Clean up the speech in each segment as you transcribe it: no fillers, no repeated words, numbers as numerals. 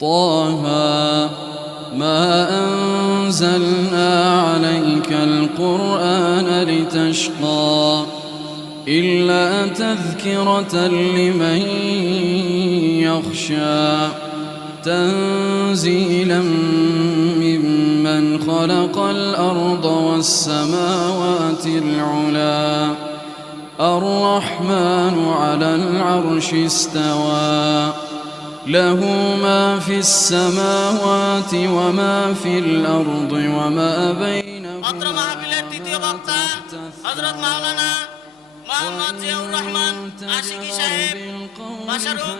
طه ما أنزلنا عليك القرآن لتشقى إلا تذكرة لمن يخشى تنزيلا ممن خلق الأرض والسماوات العلى الرحمن على العرش استوى له ما في السماوات وما في الأرض وما بينهما হযরত মাওলানা মোহাম্মদ জিয়াউর রহমান আশিকি সাহেব বাশারুক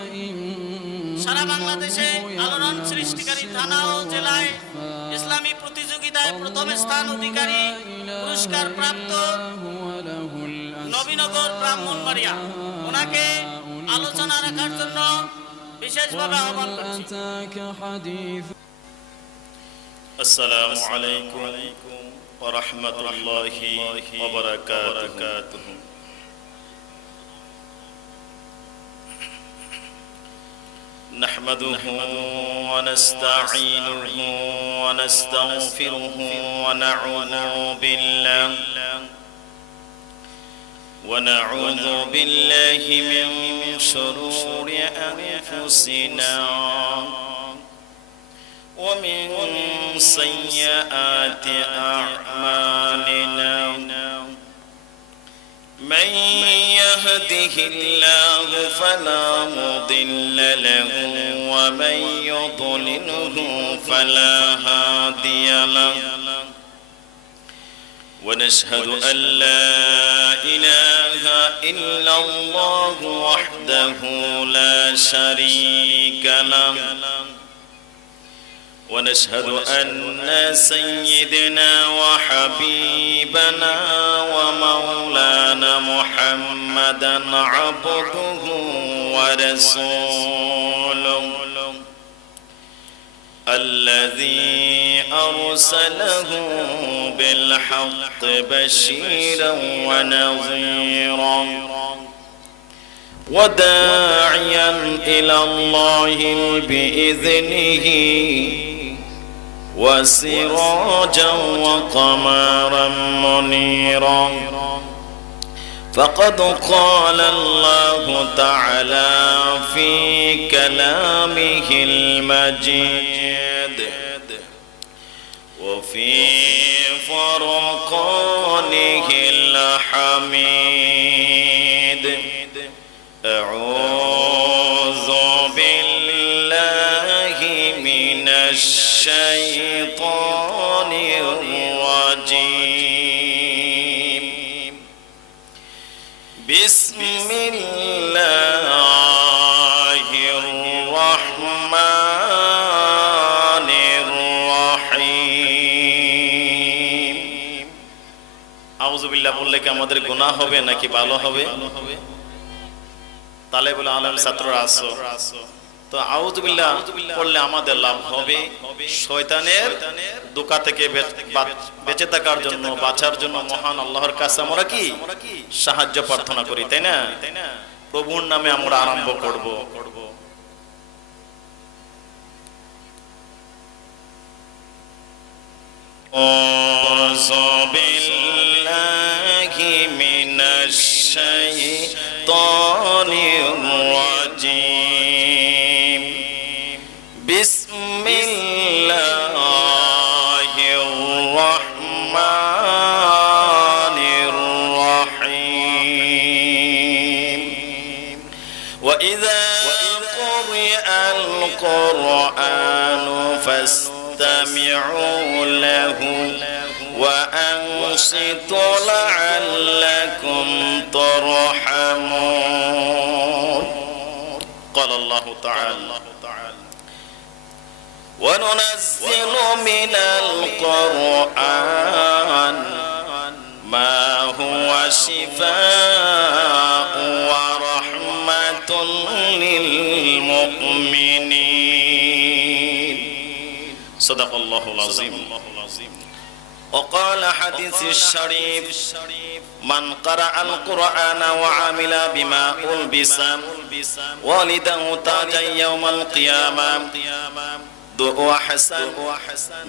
সারা বাংলাদেশে আলোড়ন সৃষ্টিকারী থানা ও জেলায় ইসলামী প্রতিযোগিতায় প্রথম স্থান অধিকারী পুরস্কার প্রাপ্ত নবীনগর ব্রাহ্মণবাড়িয়া ওনাকে আলোচনা রাখার জন্য বিশেষভাবে আহ্বান করছি। আসসালামু আলাইকুম ওয়া রাহমাতুল্লাহি ওয়া বারাকাতুহু। نحمده ونستعينه ونستغفره ونعوذ بالله من شرور أنفسنا ومن سيئات أعمالنا من يهده الله فلا مضل له ومن يضلله فلا هادي له ونشهد أن لا إله إلا الله وحده لا شريك له ونشهد أن سيدنا وحبيبنا ومولانا محمدا عبده ورسوله الذي أرسله بالحق بشيرا ونظيرا وداعيا إلى الله بإذنه وسراجا وقمرا منيرا فقد قال الله تعالى في كلامه المجيد وفي فرقانه الحميد أعوذ بالله من الشيطان الرجيم بسم الله الرحمن الرحيم আউযু বিল্লাহ বললে কি আমাদের গুনাহ হবে নাকি ভালো হবে? তালেবুল আলম ছাত্ররা আসো তো আউযু বিল্লাহ পড়লে আমাদের লাভ হবে, শয়তানের ধোঁকা থেকে বেঁচে থাকার জন্য বাঁচার জন্য মহান আল্লাহর কাছে আমরা কি সাহায্য প্রার্থনা করি, তাই না? প্রভুর নামে আমরা আরম্ভ করব। আউযু বিল্লাহি মিনাশ শাইতানির রাজিম বিসমিল্লাহির রাহমানির রাহিম ওয়া ইযা কুরিআল কুরআনু ফাসতামি'উ লাহু ওয়া আনসিতু লা'আল্লাকুম তুরহামুন। قال الله تعالى وننزل من القرآن ما هو شفاء ورحمة للمؤمنين صدق الله العظيم وقال حديث الشريف من قرأ القرآن وعمل بما ألبس والده تاجا يوم القيامة ضوء حسن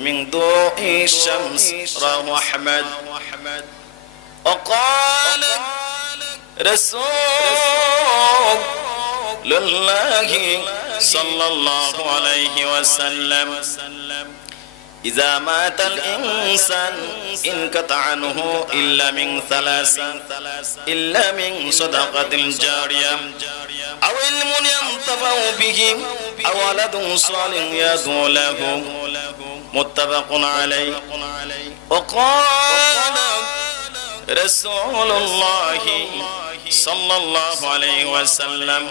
من ضوء الشمس رواه أحمد وقال رسول الله صلى الله عليه وسلم إذا مات الإنسان انقطع عنه إلا من ثلاث إلا من صدقة جارية أو علم ينتفع به أو ولد صالح يدعو له متفق عليه وقال رسول الله صلى الله عليه وسلم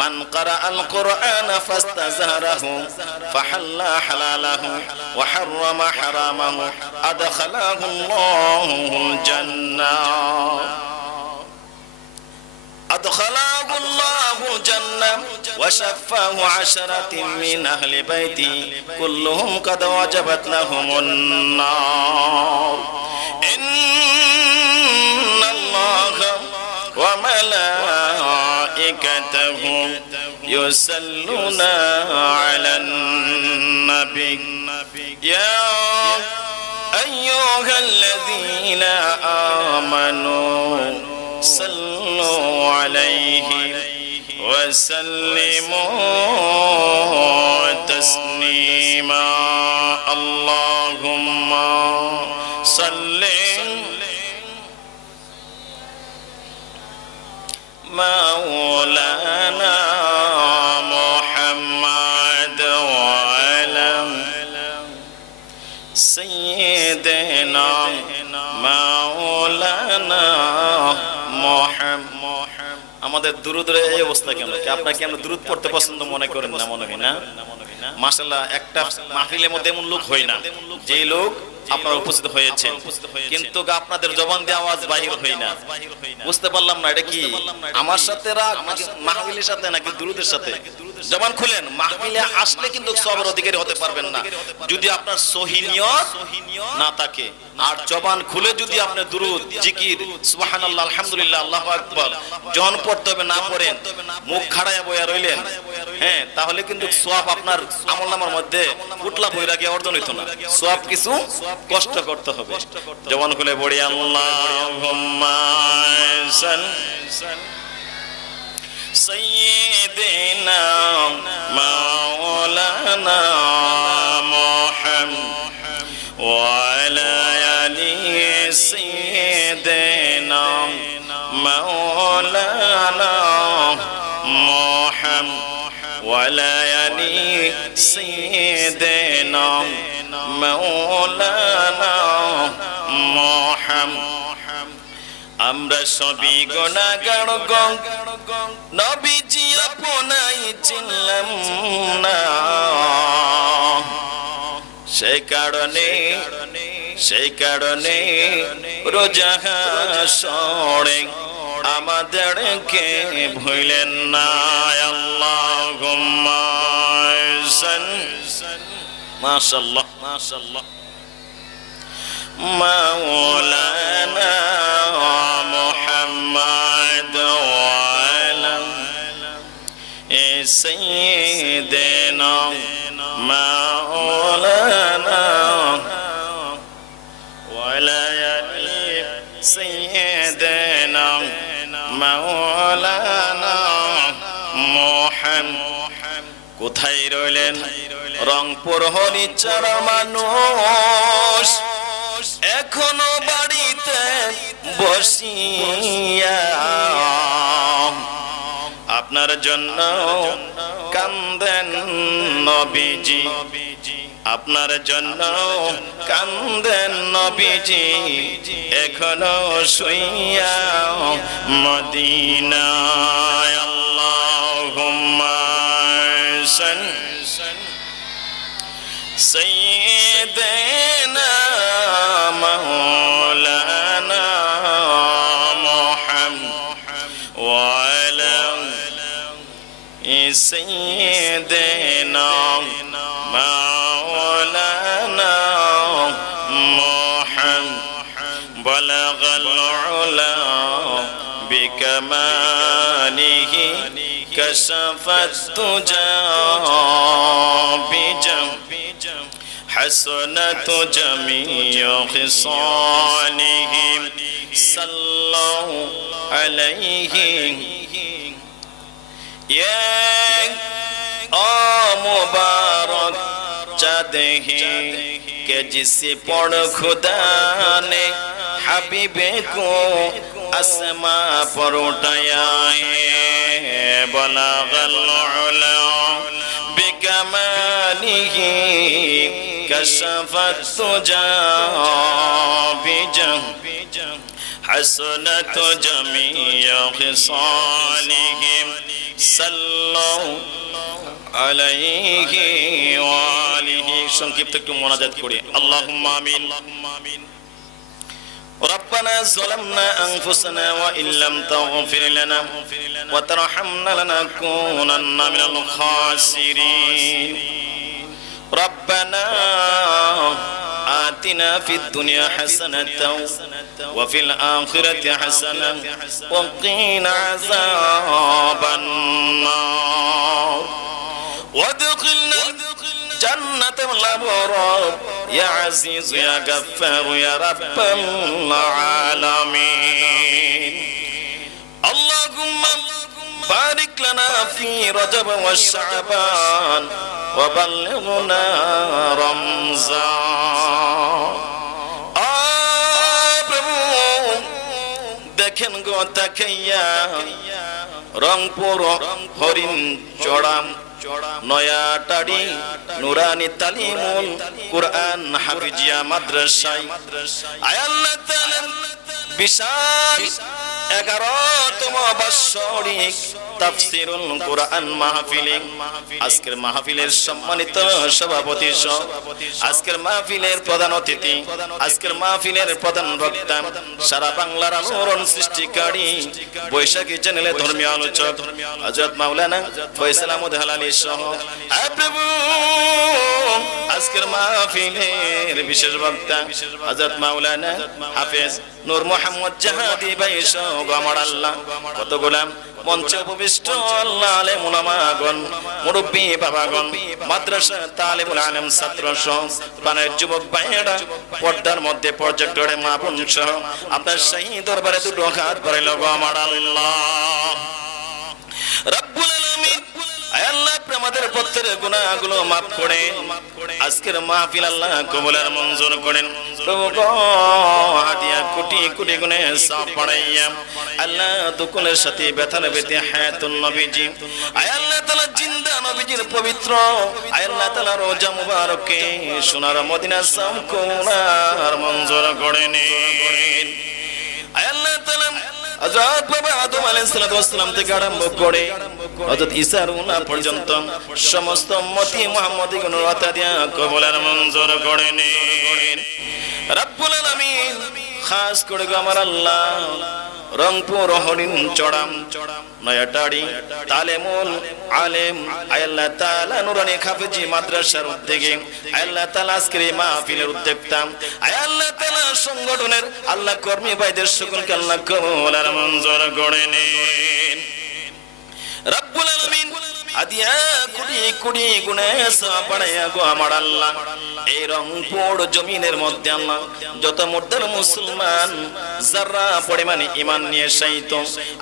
من قرأ القرآن فاستزهره فحل حلاله وحرم حرامه أدخله الله الجنة أدخله الله الجنة وشفاه عشرة من أهل بيتي كلهم قد وجبت لهم النار إن الله وملائكته يصلون على النبي يا أيها الذين آمنوا صلوا عليه وسلموا تسليما اللهم صل مولانا محمد وعلى سيدنا مولانا محمد আমাদের দুরুদের এই অবস্থা কেন? আপনারা কি আমরা দুরুদ পড়তে পছন্দ মনে করেন না? মনে হয় না? মাশাআল্লাহ, একটা মাহফিলের মধ্যে এমন লোক হয় না যে লোক আপনারা উপস্থিত হয়েছেন, কিন্তু আপনাদের জবান দিয়ে আওয়াজ বাহির হয় না। বুঝতে পারলাম না এটা কি আমার সাথে রাগ নাকি মাহফিলের সাথে নাকি দুরুদের সাথে? জবান খুলেন, মাহফিলে আসলে কিন্তু সবার অধিকারী হতে পারবেন না যদি আপনার সহিহ নিয়ত না থাকে। আর জবান খুলে যদি আপনি দুরুদ, জিকির, সুবহানাল্লাহ, আলহামদুলিল্লাহ, আল্লাহু আকবার যখন পড়তে হবে না পড়েন, মুখ খাড়ায়া বইয়া রইলেন, হ্যাঁ, তাহলে কিন্তু সওয়াব আপনার আমলনামার মধ্যে উতলা বৈরাগী অর্জন হইতো না। সওয়াব কিছু কষ্ট করতে হবে। জবান খুলে পড়ি আল্লাহুম্মা সাইয়্যিদিনা মাওলানা মুহাম্মদ ওয়া আলা আলি সাইয়্যিদিনা মাওলানা মুহাম্মদ ওয়া আলা আলি সাইয়্যিদিনা মাওলানা মুহাম্মদ। আমরা সবই গুনাহগার গো, নবীজি আপনাই চিনলাম না, সেই কারণে রোজা হাসরে আমাদেরকে ভুলেন না। আল্লাহুম্মা মাশাআল্লাহ মাশাআল্লাহ মাওলানা মুহাম্মদ ওয়া আলা সাইয়্যিদিনা মাওলানা ওয়া আলা আলি সাইয়্যিদিনা মাওলানা মুহাম্মদ। কোথায় রইলেন রংপুর হরিচার মানুষ, এখনো বাড়িতে বসিয়া আপনার জন্য কান্দেন নবীজি, আপনার জন্য কান্দেন নবীজি, এখনো শুইয়া মদিনায়। আল্লাহুম্মা সাইয়্যিদিনা মাওলানা মুহাম্মদ ওয়া আলা সাইয়্যিদিনা মাওলানা মুহাম্মদ। বালাগাল উলা বিকামালিহি كشف الدجى بجم حسنة جميع خصالهم صلوا عليه يا मुबारक चाँद है कि जिसे पढ़ खुदा ने हबीबे को आसमां पर उठाया है बलगल उला बिकमालिही कशफत तुजा बिजम हसनत जमीअ खिसालिहिम सल्लु আলাইহি ওয়া আলিহি সংক্ষিপ্ত একটু মোনাজাত করি আল্লাহুম্মা আমিন ربنا ظلمنا أنفسنا وإن لم تغفر لنا وترحمنا لنكونن من الخاسرين ربنا آتنا في الدنيا حسنة وفي الآخرة حسنة وقنا عذاب النار وادخلنا جنة الأبرار يا عزيز يا غفار يا رب العالمين اللهم بارك لنا في رجب والشعبان وبلغنا رمضان দেখেন গো তাকাইয়া রংপুর হরিণ চড়াম নয়াটাড়ি নুরানি তালিমুল কুরআন হাফিজিয়া মাদ্রাসায় আয় আল্লাহ তাআলা বিশাল 11তম বাৎসরিক তাফসীরুল কুরআন মাহফিলে আজকের মাহফিলের সম্মানিত সভাপতি সহ আজকের মাহফিলের প্রধান অতিথি আজকের মাহফিলের প্রধান বক্তা সারা বাংলার আলোড়ন সৃষ্টিকারী বৈশাখী চ্যানেলের ধর্মীয় আলোচক হযরত মাওলানা ফয়সাল আহমদ হালালী সহ প্রভু আজকের মাহফিলের বিশেষ বক্তা হযরত মাওলানা হাফেজ নূর মোহাম্মদ জাহাদি ভাই সহ আমার আল্লাহ কত গোলাম মঞ্চে উপবিষ্ট আল্লাহ আলেম উলামাগণ মুরব্বী বাবাগণ মাদ্রাসা তালিবুল আলেম ছাত্র সহ প্রাণের যুবক ভাইয়েরা পর্দার মধ্যে প্রজেক্টরে মা বোন সহ আপনার সেই দরবারে দুটো হাত বাড়াইল গো আমার আল্লাহ রব্বুল আলামিন আয় আল্লাহ আমাদের প্রত্যেকের গুনাহগুলো maaf করে আজকের মাহফিল আল্লাহ কবুল আর মঞ্জুর করেন প্রভু গো হাদিয়া কোটি কোটি গুণে সওয়াব বাড়াইয়া আল্লাহ দুকুলের সাথে ব্যথার বেতে হায়াতুন নবীজি আয় আল্লাহ তাআলা জিন্দা নবীজির পবিত্র আয় আল্লাহ তাআলা রোজা মুবারকে সোনার মদিনা সাম কোনার মঞ্জুর করে নিন আয় আল্লাহ তাআলা হযরত বাবা আদম আলাইহিস সালাম থেকে আরম্ভ করে হযরত ঈসা রুনা পর্যন্ত সমস্ত উম্মতি মুহাম্মদীগণ রাতা দিয়া কবুল আর মঞ্জুর করে নিন রব্বুল আলামিন খাস করে আমার আল্লাহ রংপুর হরিণ চড়াম নয়াটাড়ি তালেমুল আলেম আয় আল্লাহ তাআলা নুরানি হাফেজি মাদ্রাসার উদ্যোগে আয় আল্লাহ তাআলা আজকের এই মাহফিলের উদ্যোক্তা আয় আল্লাহ তাআলা সংগঠনের আল্লাহ কর্মী ভাইদের সকলকে আল্লাহ কবুল আর মঞ্জুর করে নিন রব্বুল আলামিন আদিয়া কোটি কোটি গুণে সওয়াব বাড়াইয়া গো আমার আল্লাহ এই রংপুর জমিনের মধ্যে আল্লাহ যত মুর্দার মুসলমান যারা পরিমাণে ঈমান নিয়ে শায়িত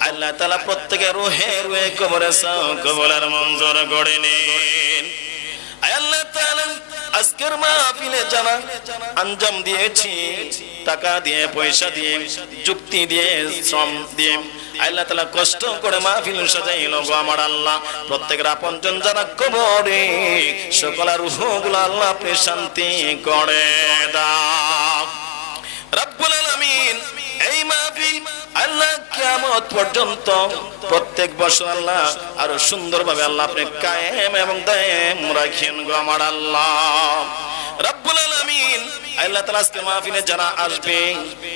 আল্লাহ তাআলা প্রত্যেকের রূহে রূহে কবরে সওয়াব কবুল আর মঞ্জুর করে নিন আয় আল্লাহ তাআলা আজকের মাহফিলে যারা আঞ্জাম দিয়েছি টাকা দিয়ে পয়সা দিয়ে যুক্তি দিয়ে শ্রম দিয়ে আল্লাহ তাআলা কষ্ট করে মাহফিল সাজাইলো গো আমার আল্লাহ প্রত্যেকের আপনজন যারা কবরে সকল রূহগুলো আল্লাহ আপনি শান্তি করে দাও রব্বুল আলামিন এই মাহফিল আল্লাহ কিয়ামত পর্যন্ত প্রত্যেক বছর আল্লাহ আরো সুন্দরভাবে আল্লাহ আপনি কায়েম এবং দায়েম রাখেন গো আমার আল্লাহ রব্বুল আলামিন আল্লাহ তাআলা আজকে মাহফিলে যারা আসবে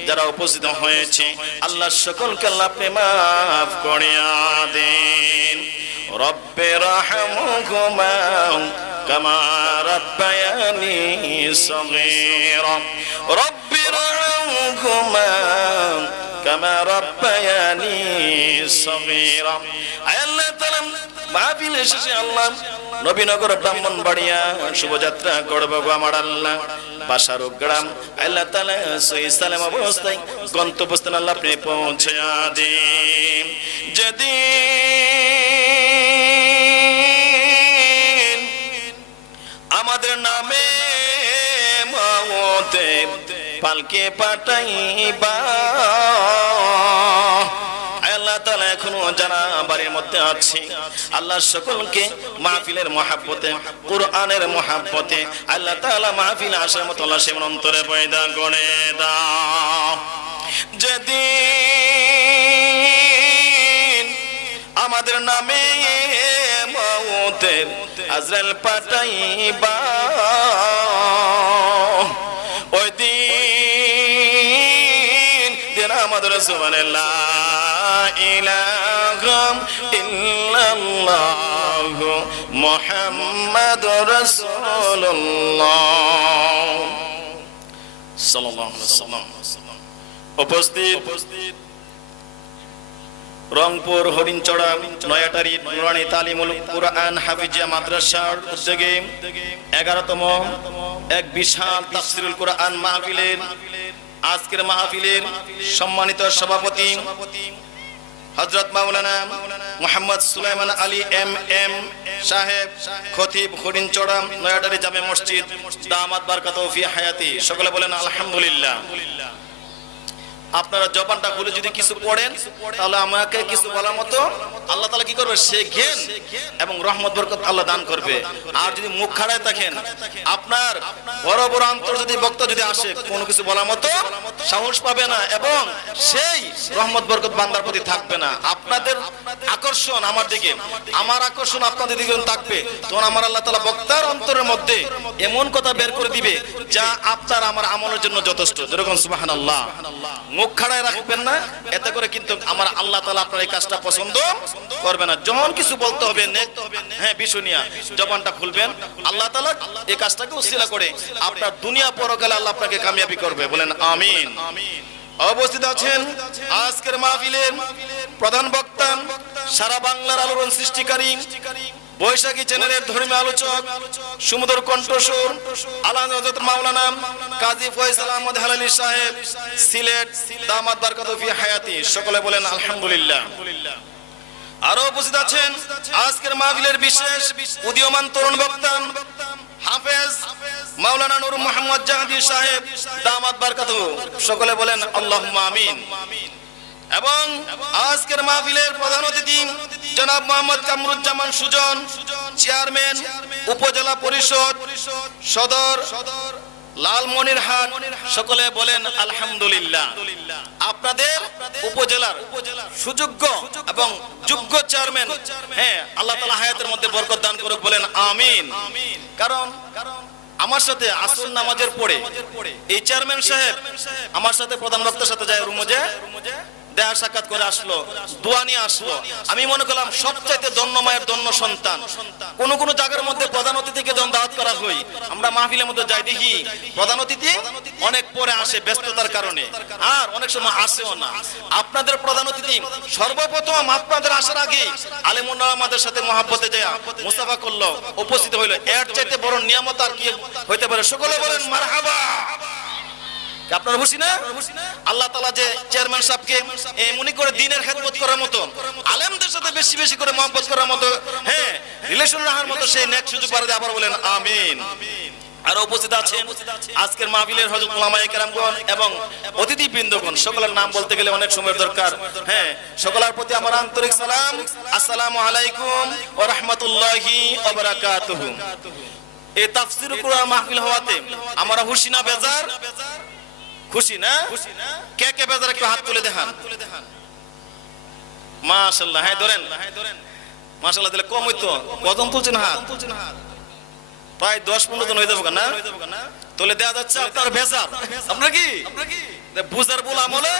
যারা উপস্থিত হয়েছে আল্লাহ সকলকে আল্লাহ আপনি maaf করিয়া দেন রব্বে রাহমুহুমা কামা রাব্বায়ানি সগীরা রব্বে রাহমুহুমা কামা রাব্বায়ানি সগীরা আল্লাহ তাআলা মাহফিল শেষে আল্লাহ নবীনগর ব্রাহ্মণবাড়িয়া শুভযাত্রা করব গো আমার আল্লাহ। বাসারো গ্রাম আল্লাহ তাআলা সহি সালাম অবস্থায় গন্তব্যস্থানে আল্লাহ আপনি পৌঁছে দিন। যেদিন আমাদের নামে মওতে পালকে পাঠাইবা, আল্লাহ তাআলা এখনো যারা বাড়ির মধ্যে আছে আল্লাহ সকলকে মাহফিলের মহাব্বতে কুরআনের মহাব্বতে আল্লাহ তাআলা মাহফিলে আসার মতো আল্লাহ সে অন্তরে পয়দা করে দাও। যেদিন আমাদের নামে মওতের আজরাইল পাঠাইবা, ওই দিন যারা আমাদের জবানে লা ইলাহা ইল্লাল্লাহু মুহাম্মাদুর রাসূলুল্লাহ সাল্লাল্লাহু আলাইহি ওয়াসাল্লাম। উপস্থিত রংপুর হরিণচড়া নয়াটারি নুরানি তালিমুল কুরআন হাফিজিয়া মাদ্রাসার উদ্যোগে 11তম এক বিশাল তাফসীরুল কুরআন মাহফিলের আজকের মাহফিলের সম্মানিত সভাপতি হযরত মাওলানা মুহাম্মদ সুলাইমান আলী এম সাহেব, খতিব হরিণচড়া নয়াটারি জামে মসজিদ, দামাত বারকাতুহু ফি হায়াতি। সকলে বলেন আলহামদুলিল্লাহ। আপনারা জবানটা খুলে যদি কিছু পড়েন তাহলে আমাকে কিছু বলার মতো আল্লাহ তাআলা কি করবে, সে জ্ঞান এবং রহমত বরকত আল্লাহ দান করবে। আর যদি মুখ খাড়ায় থাকেন, আপনার বড় বড় অন্তর যদি বক্তা যদি আসে, কোনো কিছু বলার মতো সাহস পাবে না এবং সেই রহমত বরকত বান্দার প্রতি থাকবে না। আপনাদের আকর্ষণ আমার দিকে, আমার আকর্ষণ আপনাদের দিকে থাকবে, তখন আমার আল্লাহ তাআলা বক্তার অন্তরের মধ্যে এমন কথা বের করে দিবে যা আপনার আমার আমলের জন্য যথেষ্ট। যেরকম সুবহানাল্লাহ। মুখ খাড়ায় রাখবেন না, এতে করে কিন্তু আমার আল্লাহ তাআলা আপনার এই কাজটা পছন্দ করবে না। যখন কিছু বলতে হবে হ্যাঁ বিষয় নিয়ে জবানটা খুলবেন, আল্লাহ তাআলা এই কাজটাকে উসিলা করে আপনার দুনিয়া পরকালে আল্লাহ আপনাকে কামিয়াবি করবে। বলেন আমিন। উপস্থিত আছেন আজকের মাহফিলের প্রধান বক্তা, সারা বাংলার আলোড়ন সৃষ্টিকারী, বৈশাখী চ্যানেলের ধর্মীয় আলোচক, সুমধুর কণ্ঠস্বর আল্লামা হযরত মাওলানা কাজী ফয়সাল আহমদ হালালী সাহেব, সিলেট, দামাত বারকাতুহু ফি হায়াতি। সকলে বলেন আলহামদুলিল্লাহ। আরো উপস্থিত আছেন আজকের মাহফিলের বিশেষ উদীয়মান তরুণ বক্তা হাফেজ মাওলানা নূর মোহাম্মদ জাহাদি সাহেব, দামাত বারকাতুহু। সকলে বলেন আল্লাহুম্মা আমিন। এবং আজকের মাহফিলের প্রধান অতিথি জনাব মোহাম্মদ কামরুজ্জামান সুজন, চেয়ারম্যান উপজেলা পরিষদ সদর লালমনিরহাট। সকলে বলেন আলহামদুলিল্লাহ। আপনাদের উপজেলার সুযোগ্য এবং যোগ্য চেয়ারম্যান, হ্যাঁ আল্লাহ তাআলা হায়াতের মধ্যে বরকত দান করুক। বলেন আমিন। কারণ আমার সাথে আসর নামাজের পরে এই চেয়ারম্যান সাহেব আমার সাথে প্রধান বক্তার সাথে যায় রুমে দেখা সাক্ষাৎ করে আসলো, দোয়া নিয়ে আসলো। আমি মনে করলাম সবচাইতে ধন্য মায়ের ধন্য সন্তান। কোন কোন জায়গার মধ্যে প্রধান অতিথিকে যখন দাওয়াত করা হয়, আমরা মাহফিলের মধ্যে যাই দেখি প্রধান অতিথি অনেক পরে আসে ব্যস্ততার কারণে, আর অনেক সময় আসেও না। আপনাদের প্রধান অতিথি সর্বপ্রথম আপনাদের আসার আগে আলেমুল্লাহ আমাদের সাথে মহাব্বতে যায় মুসাফা করলো, উপস্থিত হইলো। এর চাইতে বড় নিয়ামত আর কি হইতে পারে? সকলে বলেন মারহাবা। আপনারা খুশি না? আল্লাহ তাআলা যে চেয়ারম্যান সাহেবকে মনে করে দ্বীনের খেদমত করার মতো, আলেমদের সাথে বেশি বেশি করে মহব্বত করার মতো, হ্যাঁ রিলেশন রাখার মতো সেই নেক সুযোগ করে দেয়। আবার বলেন আমিন। আর উপস্থিত আছেন আজকের মাহফিলের হযরত উলামায়ে কেরামগণ এবং অতিথিবৃন্দগণ। সকলের নাম বলতে গেলে অনেক সময় দরকার। হ্যাঁ, সকলের প্রতি আমার আন্তরিক সালাম, আসসালামু আলাইকুম ওয়া রাহমাতুল্লাহি ওয়া বারাকাতুহু। এই তাফসীরুল কুরআন মাহফিল হওয়াতে আমরা খুশি না বেজার? খুশি না? কে কে বেজার একটু হাত তুলে দেখান। মাশাআল্লাহ। হ্যাঁ ধরেন, মাশাআল্লাহ। দিলে কম হইতো। কজন তুলছেন হাত? প্রায় 10-15 জন হয়ে যাবে না? তোলে দেয়া যাচ্ছে আপনার বেজার। আপনার কি বুঝার ভুল আমলে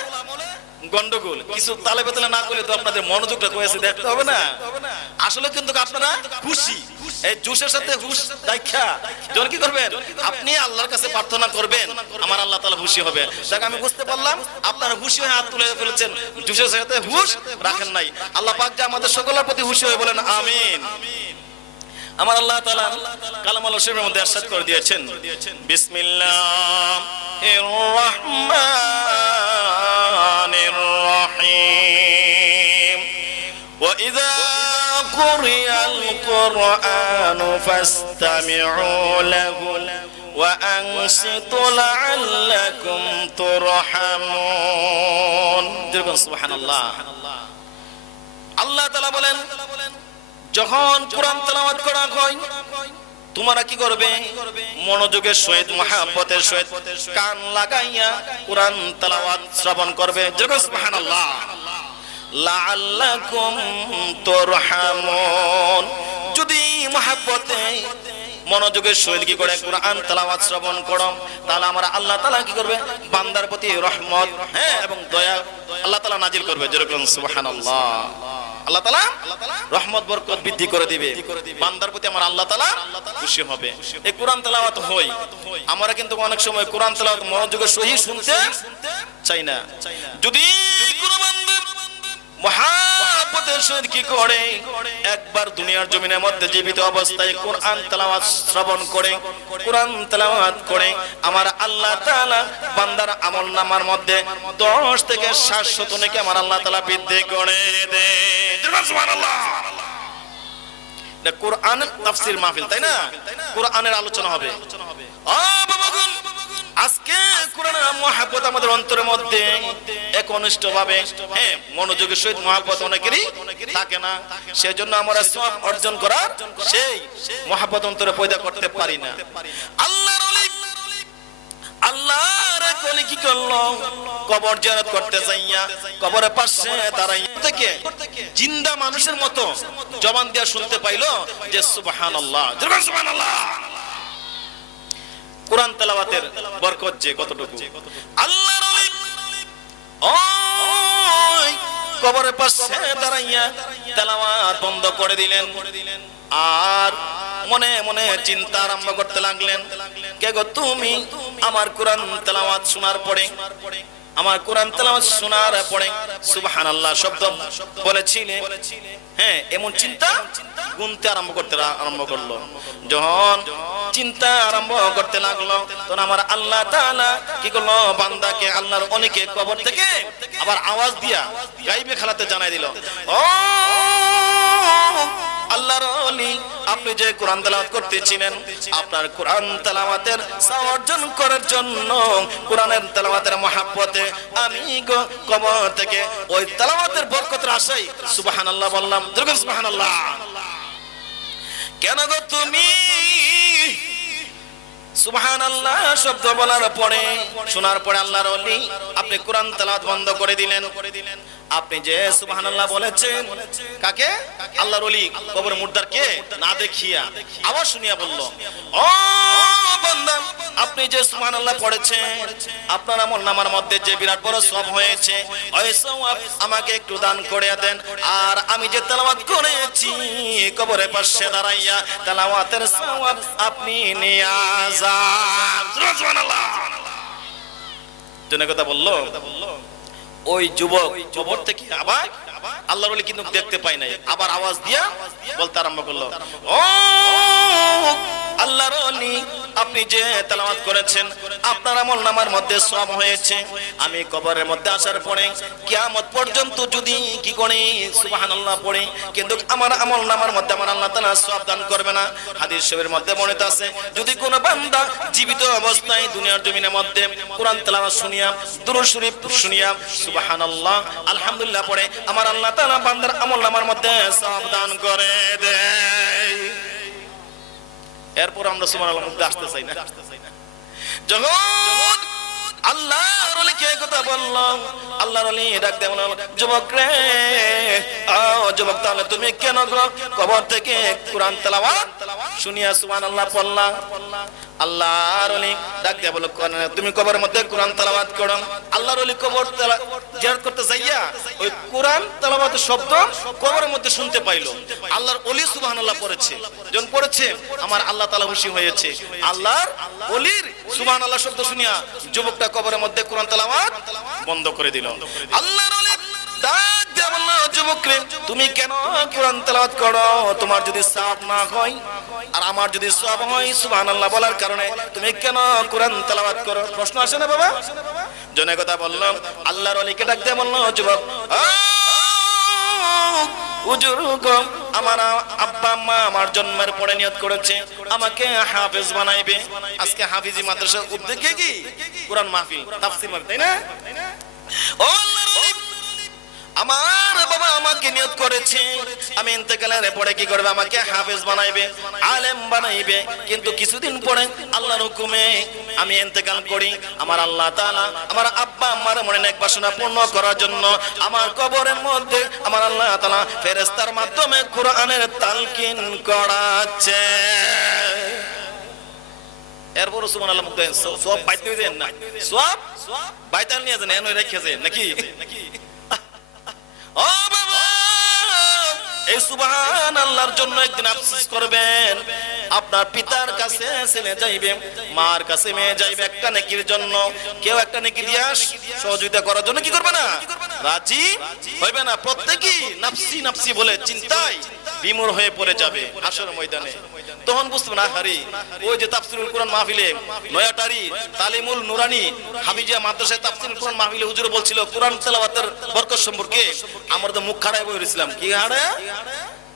গন্ডগোল। কিছু তালে বেতালে না করলে তো আপনাদের মনোযোগটা কয়েছে দেখতে হবে না। আসলে কিন্তু আপনারা খুশি, এই জোশের সাথে হুশ দেখা যখন কি করবেন, আপনি আল্লাহর কাছে প্রার্থনা করবেন, আমার আল্লাহ তাআলা খুশি হবে। যাক আমি বুঝতে পারলাম আপনারা খুশি হয়ে হাত তুলে ফেলেছেন, জোশের সাথে হুশ রাখেন নাই। আল্লাহ পাক যে আমাদের সকলের প্রতি খুশি হয়ে বলেন আমিন। আমার আল্লাহ তাআলা কালামাল শরীফের মধ্যে ইরশাদ করে দিয়েছেন, বিসমিল্লাহির রাহমানির রহিম, ওয়া ইযা কুরিয়াল কুরআনু ফাসতামি'ু লাহু ওয়া আনসিতু লাআল্লাকুম তুরহামুন। যেরকম সুবহানাল্লাহ। আল্লাহ তাআলা বলেন, যখন কোরআন তেলাওয়াত করা হয় তোমরা কি করবে, মনোযোগের সহিত মহব্বতের সহিত কান লাগাইয়া কোরআন তেলাওয়াত শ্রবণ করবে। যেরকম সুবহানাল্লাহ। লাআল্লাকুম তুরহামুন, যদি মহব্বতে মনোযোগের সহিত কি করে কোরআন তেলাওয়াত শ্রবণ করো, তাহলে আমরা আল্লাহ তাআলা কি করবে, বান্দার প্রতি রহমত এবং দয়া আল্লাহ তাআলা নাজিল করবে। যেরকম সুবহানাল্লাহ। আল্লাহ তাআলা রহমত বরকত বৃদ্ধি করে দিবে, বান্দার প্রতি আমার আল্লাহ তাআলা খুশি হবে। এই কোরআন তেলাওয়াত হয়, আমরা কিন্তু অনেক সময় কোরআন তেলাওয়াত মনোযোগের সহিত শুনতে চাই না। যদি কোনো বান্দা মহব্বতের সহিত কি করে একবার দুনিয়ার জমিনের মধ্যে জীবিত অবস্থায় কোরআন তেলাওয়াত শ্রবণ করে, কোরআন তেলাওয়াত করে, আমার আল্লাহ তাআলা বান্দার আমলনামার মধ্যে 10 থেকে 700 নেকি আমার আল্লাহ তাআলা বৃদ্ধি করে দেন। সুবহানাল্লাহ। এটা কোরআন তাফসীর মাহফিল, তাই না? কোরআনের আলোচনা হবে। বাবাগণ, আজকে কোরআনের মহব্বত আমাদের অন্তরের মধ্যে একনিষ্ঠ ভাবে মনোযোগের সহিত মহব্বত অনেকেরই থাকে না, সেজন্য আমরা সওয়াব অর্জন করার সেই মহব্বত অন্তরে পয়দা করতে পারি না। আল্লাহর ওলি, আল্লাহর ওলি কি করলো, কবর জিয়ারত করতে যাইয়া কবরের পাশে দাঁড়াইয়া থেকে জিন্দা মানুষের মতো জবান দিয়া শুনতে পাইলো যে সুবহানাল্লাহ। সুবহানাল্লাহ। কোরআন তেলাওয়াতের বরকত যে কতটুকু। আল্লাহর ওলি ওই কবরের পাশে দাঁড়াইয়া তেলাওয়াত বন্ধ করে দিলেন, আর মনে মনে চিন্তা আরম্ভ করতে লাগলেন, কে গো তুমি আমার কোরআন তেলাওয়াত শোনার পরে, আমার কোরআন তেলাওয়াত শোনার পরে সুবহানাল্লাহ শব্দ বলেছিলে, এমন চিন্তা গুনতে আরম্ভ করলো। যখন চিন্তা আরম্ভ করতে লাগলো তখন আমার আল্লাহ তাআলা কি করলো, বান্দাকে আল্লাহর অনেকে কবর থেকে আবার আওয়াজ দিয়া গাইবে খেলাতে জানাই দিল, ও আল্লাহর ওলি, আপনি যে কোরআন তেলাওয়াত করতেছিলেন, আপনার কোরআন তেলাওয়াতের সওয়াব অর্জন করার জন্য কোরআনের তেলাওয়াতের মহব্বতে আমি গো কবর থেকে ওই তেলাওয়াতের বরকতের আশায় সুবহানাল্লাহ বললাম। দেখুন সুবহানাল্লাহ। কেন গো তুমি সুবহানাল্লাহ শব্দ বলার পরে, শোনার পরে আল্লাহর ওলি আপনি কোরআন তেলাওয়াত বন্ধ করে দিলেন? আপনি যে সুবহানাল্লাহ বলেছেন, কাকে? আল্লাহর ওলি কবরের মুর্দারকে না দেখিয়া আবার শুনিয়া বলল, ও বান্দা, আপনি যে সুবহানাল্লাহ পড়েছেন, আপনার আমলনামার মধ্যে যে বিরাট বড় সওয়াব হয়েছে, ওই সওয়াব আমাকে একটু দান করে দেন, আর আমি যে তেলাওয়াত করেছি কবরের পাশে দাঁড়াইয়া তেলাওয়াতের সওয়াব আপনি নিয়ে যান। সুবহানাল্লাহ। কথা বললো ওই যুবক কবর থেকে আবার আল্লাহর ওলি কিন্তু দেখতে পাই নাই, আবার আওয়াজ দিয়া বলতে আরম্ভ করলো, ও আল্লাহর ওলি, আপনি যে তেলাওয়াত করেছেন আপনার আমলনামার মধ্যে সওয়াব হয়েছে, আমি কবরের মধ্যে আসার পরে কিয়ামত পর্যন্ত যদি কি করি সুবহানাল্লাহ পড়ি, কিন্তু আমার আমলনামার মধ্যে আমার আল্লাহ তাআলা সওয়াব দান করবে না। হাদিস শরীফের মধ্যে বর্ণিত আছে, যদি কোনো বান্দা জীবিত অবস্থায় দুনিয়ার জমিনের মধ্যে কোরআন তেলাওয়াত শুনিয়া, দুরূদ শরীফ শুনিয়া সুবহানাল্লাহ আলহামদুলিল্লাহ পড়ে, আমার আল্লাহ তাআলা বান্দার আমলনামার মধ্যে সওয়াব দান করে দেয়। এরপর আমরা সুবহানাল্লাহ মধ্যে আসতে চাই না। যখন আল্লাহর ওলিকে কথা বললাম, আল্লাহর ওলি ডাক দিয়ে বলল, যুবক রে, ও যুবক, তাহলে তুমি কেন কবর থেকে কোরআন তেলাওয়াত শুনিয়া সুবহানাল্লাহ পড়লা। আল্লাহর ওলি ডাক দিয়া বলল, তুমি কবরের মধ্যে কোরআন তেলাওয়াত করো। আল্লাহর ওলি কবর জিয়ারত করতে যাইয়া ওই কোরআন তেলাওয়াতের শব্দ কবরের মধ্যে শুনতে পাইলো। আল্লাহর ওলি সুবহানাল্লাহ পড়েছে, যখন পড়েছে আমার আল্লাহ তাআলা খুশি হয়েছে। আল্লাহর ওলির সুবহানাল্লাহ শব্দ শুনিয়া যুবকটা কবরের মধ্যে কোরআন তেলাওয়াত বন্ধ করে দিল। আল্লাহর ওলি ডাক দিয়া বলল, যুবক রে, তুমি কেন কোরআন তেলাওয়াত করো? তোমার যদি সওয়াব না হয় আর আমার যদি সওয়াব হয় সুবহানাল্লাহ বলার কারণে তুমি কেন কোরআন তেলাওয়াত করো? প্রশ্ন আসে না বাবা? জনে কথা বলল। আল্লাহর ওলিকে ডাক দিয়ে বলল, যুবক হুজুর গো, আমার আব্বা আম্মা আমার জন্মের পরে নিয়ত করেছে আমাকে হাফেজ বানাইবে। আজকে হাফিজি মাদ্রাসার উদ্যোগে কি কোরআন মাহফিল, তাফসীর মাহফিল, তাই না? ও আল্লাহর ওলি, আমার বাবা আমাকে নিয়ত করেছে আমি ইন্তেকালের পরে কি করবে, আমাকে হাফেজ বানাইবে, আলেম বানাইবে। কিন্তু কিছুদিন পরে আল্লাহর হুকুমে আমি ইন্তেকাল করি। আমার আল্লাহ তাআলা আমার আব্বা আম্মার মনে নেক বাসনা পূর্ণ করার জন্য আমার কবরের মধ্যে আমার আল্লাহ তাআলা ফেরেশতার মাধ্যমে কোরআনের তালকিন করাচ্ছে। এরপর সুবহানাল্লাহ মুক্ত সব বাইতে দেন না, সব বাইতাল নিয়ে যান, এনে রেখে যান নাকি? ও বাবা, এই সুবহানাল্লাহর জন্য একদিন আফসোস করবেন। আপনার পিতার কাছে ছেলে যাইবে, মার কাছে মেয়ে যাইবে একটা নেকির জন্য। কেউ একটা নেকি দিয়া সহযোগিতা করার জন্য কি করবে না? রাজি হইবে না। প্রত্যেকই নাফসি নাফসি বলে চিন্তায় বিমূঢ় হয়ে পড়ে যাবে হাসর ময়দানে। তখন বুঝতে না, হারি ওই যে তাফসীরুল কোরআন মাহফিলে নয়াটারি তালিমুল নুরানি হাফিজিয়া মাদ্রাসায় তাফসীরুল কোরআন মাহফিলে হুজুর বলছিল কোরআন তেলাওয়াতের বরকত সম্পর্কে। আমরা তো মুখ খাড়ায় বইছিলাম, কি হাড়ে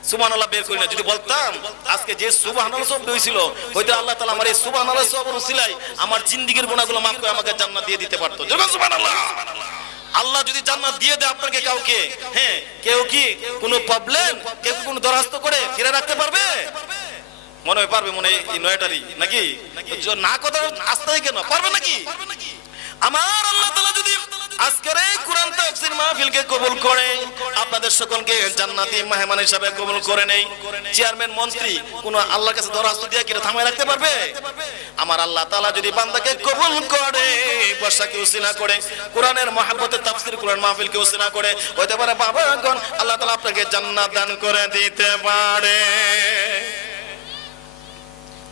সুবহানাল্লাহ বের করি না। যদি বলতাম আজকে যে সুবহানাল্লাহ শব্দ হইছিল, হয়তো আল্লাহ তাআলা আমার এই সুবহানাল্লাহ শব্দের উসিলায় আমার জিন্দেগীর গুনাহগুলো মাফ করে আমাকে জান্নাত দিয়ে দিতে পারতো। জোরে সুবহানাল্লাহ। আল্লাহ যদি জান্নাত দিয়ে দেয় আপনাকে কাউকে, হ্যাঁ, কেউ কি কোনো প্রবলেম, কেউ কোনো দরখাস্ত করে ফিরে রাখতে পারবে? মনে হয় পারবে, মনে এই নয়টারই নাকি? না কথা আসতেই কেন পারবে নাকি? আমার আল্লাহ তাআলা যদি আজকের এই কোরআন তাফসীর মাহফিলকে কবুল করে আপনাদের সকলকে জান্নাতি মেহমান হিসেবে কবুল করে নেই, চেয়ারম্যান মন্ত্রী কোন আল্লাহর কাছে দরখাস্ত দিয়ে কি থামায় রাখতে পারবে? আমার আল্লাহ তাআলা যদি বান্দাকে কবুল করে, বর্ষাকে উসিলা করে, কোরআনের মহব্বতে তাফসীর কোরআন মাহফিলকে উসিলা করে, হইতে পারে বাবাগণ আল্লাহ তাআলা আপনাকে জান্নাত দান করে দিতে পারে।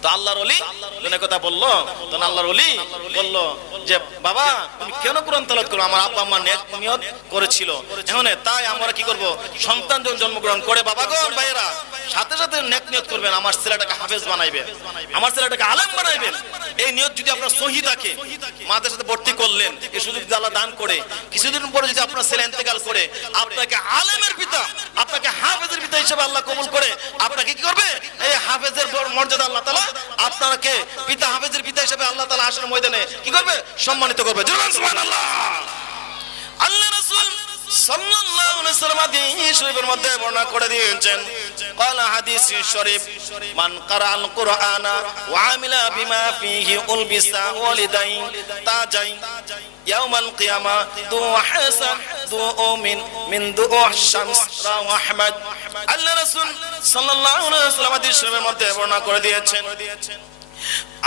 তো আল্লাহর ওলি জনে কথা বললো, তখন আল্লাহর ওলি বলল যে বাবা তুমি কেন কোরআন তেলাওয়াত করো? আমার আব্বা আম্মা নিয়ত করেছিল, এখন তাই আমরা কি করব, সন্তান যখন জন্মগ্রহণ করে বাবাগণ ভাইয়েরা সাথে সাথে নেক নিয়ত করবেন আমার ছেলেটাকে হাফেজ বানাইবেন, আমার ছেলেটাকে আলেম বানাইবেন। এই নিয়ত যদি আপনার সহি থাকে, মাদের সাথে ভর্তি করলেন, এই সুযোগ যদি আল্লাহ দান করে, কিছুদিন পরে যদি আপনার ছেলে ইন্তেকাল করে, আপনাকে আলেমের পিতা, আপনাকে হাফেজের পিতা হিসেবে আল্লাহ কবুল করে, আপনাকে কি করবে? এই হাফেজের মর্যাদা আল্লাহ তাআলা আপনাকে পিতা, হাফেজের পিতা হিসেবে আল্লাহ তাআলা হাসরের ময়দানে কি করবে? সম্মানিত করবে। সুবহানাল্লাহ। আল্লাহ রাসূল সাল্লাল্লাহু আলাইহি ওয়াসাল্লাম হাদিস শরীফের মধ্যে বর্ণনা করে দিয়েছেন, قال حديث شريف من قرأ القرآن وعمل بما فيه ألبس والدين تاجين يوم القيامة ذو حسن ذو من ذو الشمس رواه أحمد। আল্লাহ রাসূল সাল্লাল্লাহু আলাইহি ওয়াসাল্লাম হাদিস শরীফের মধ্যে বর্ণনা করে দিয়েছেন,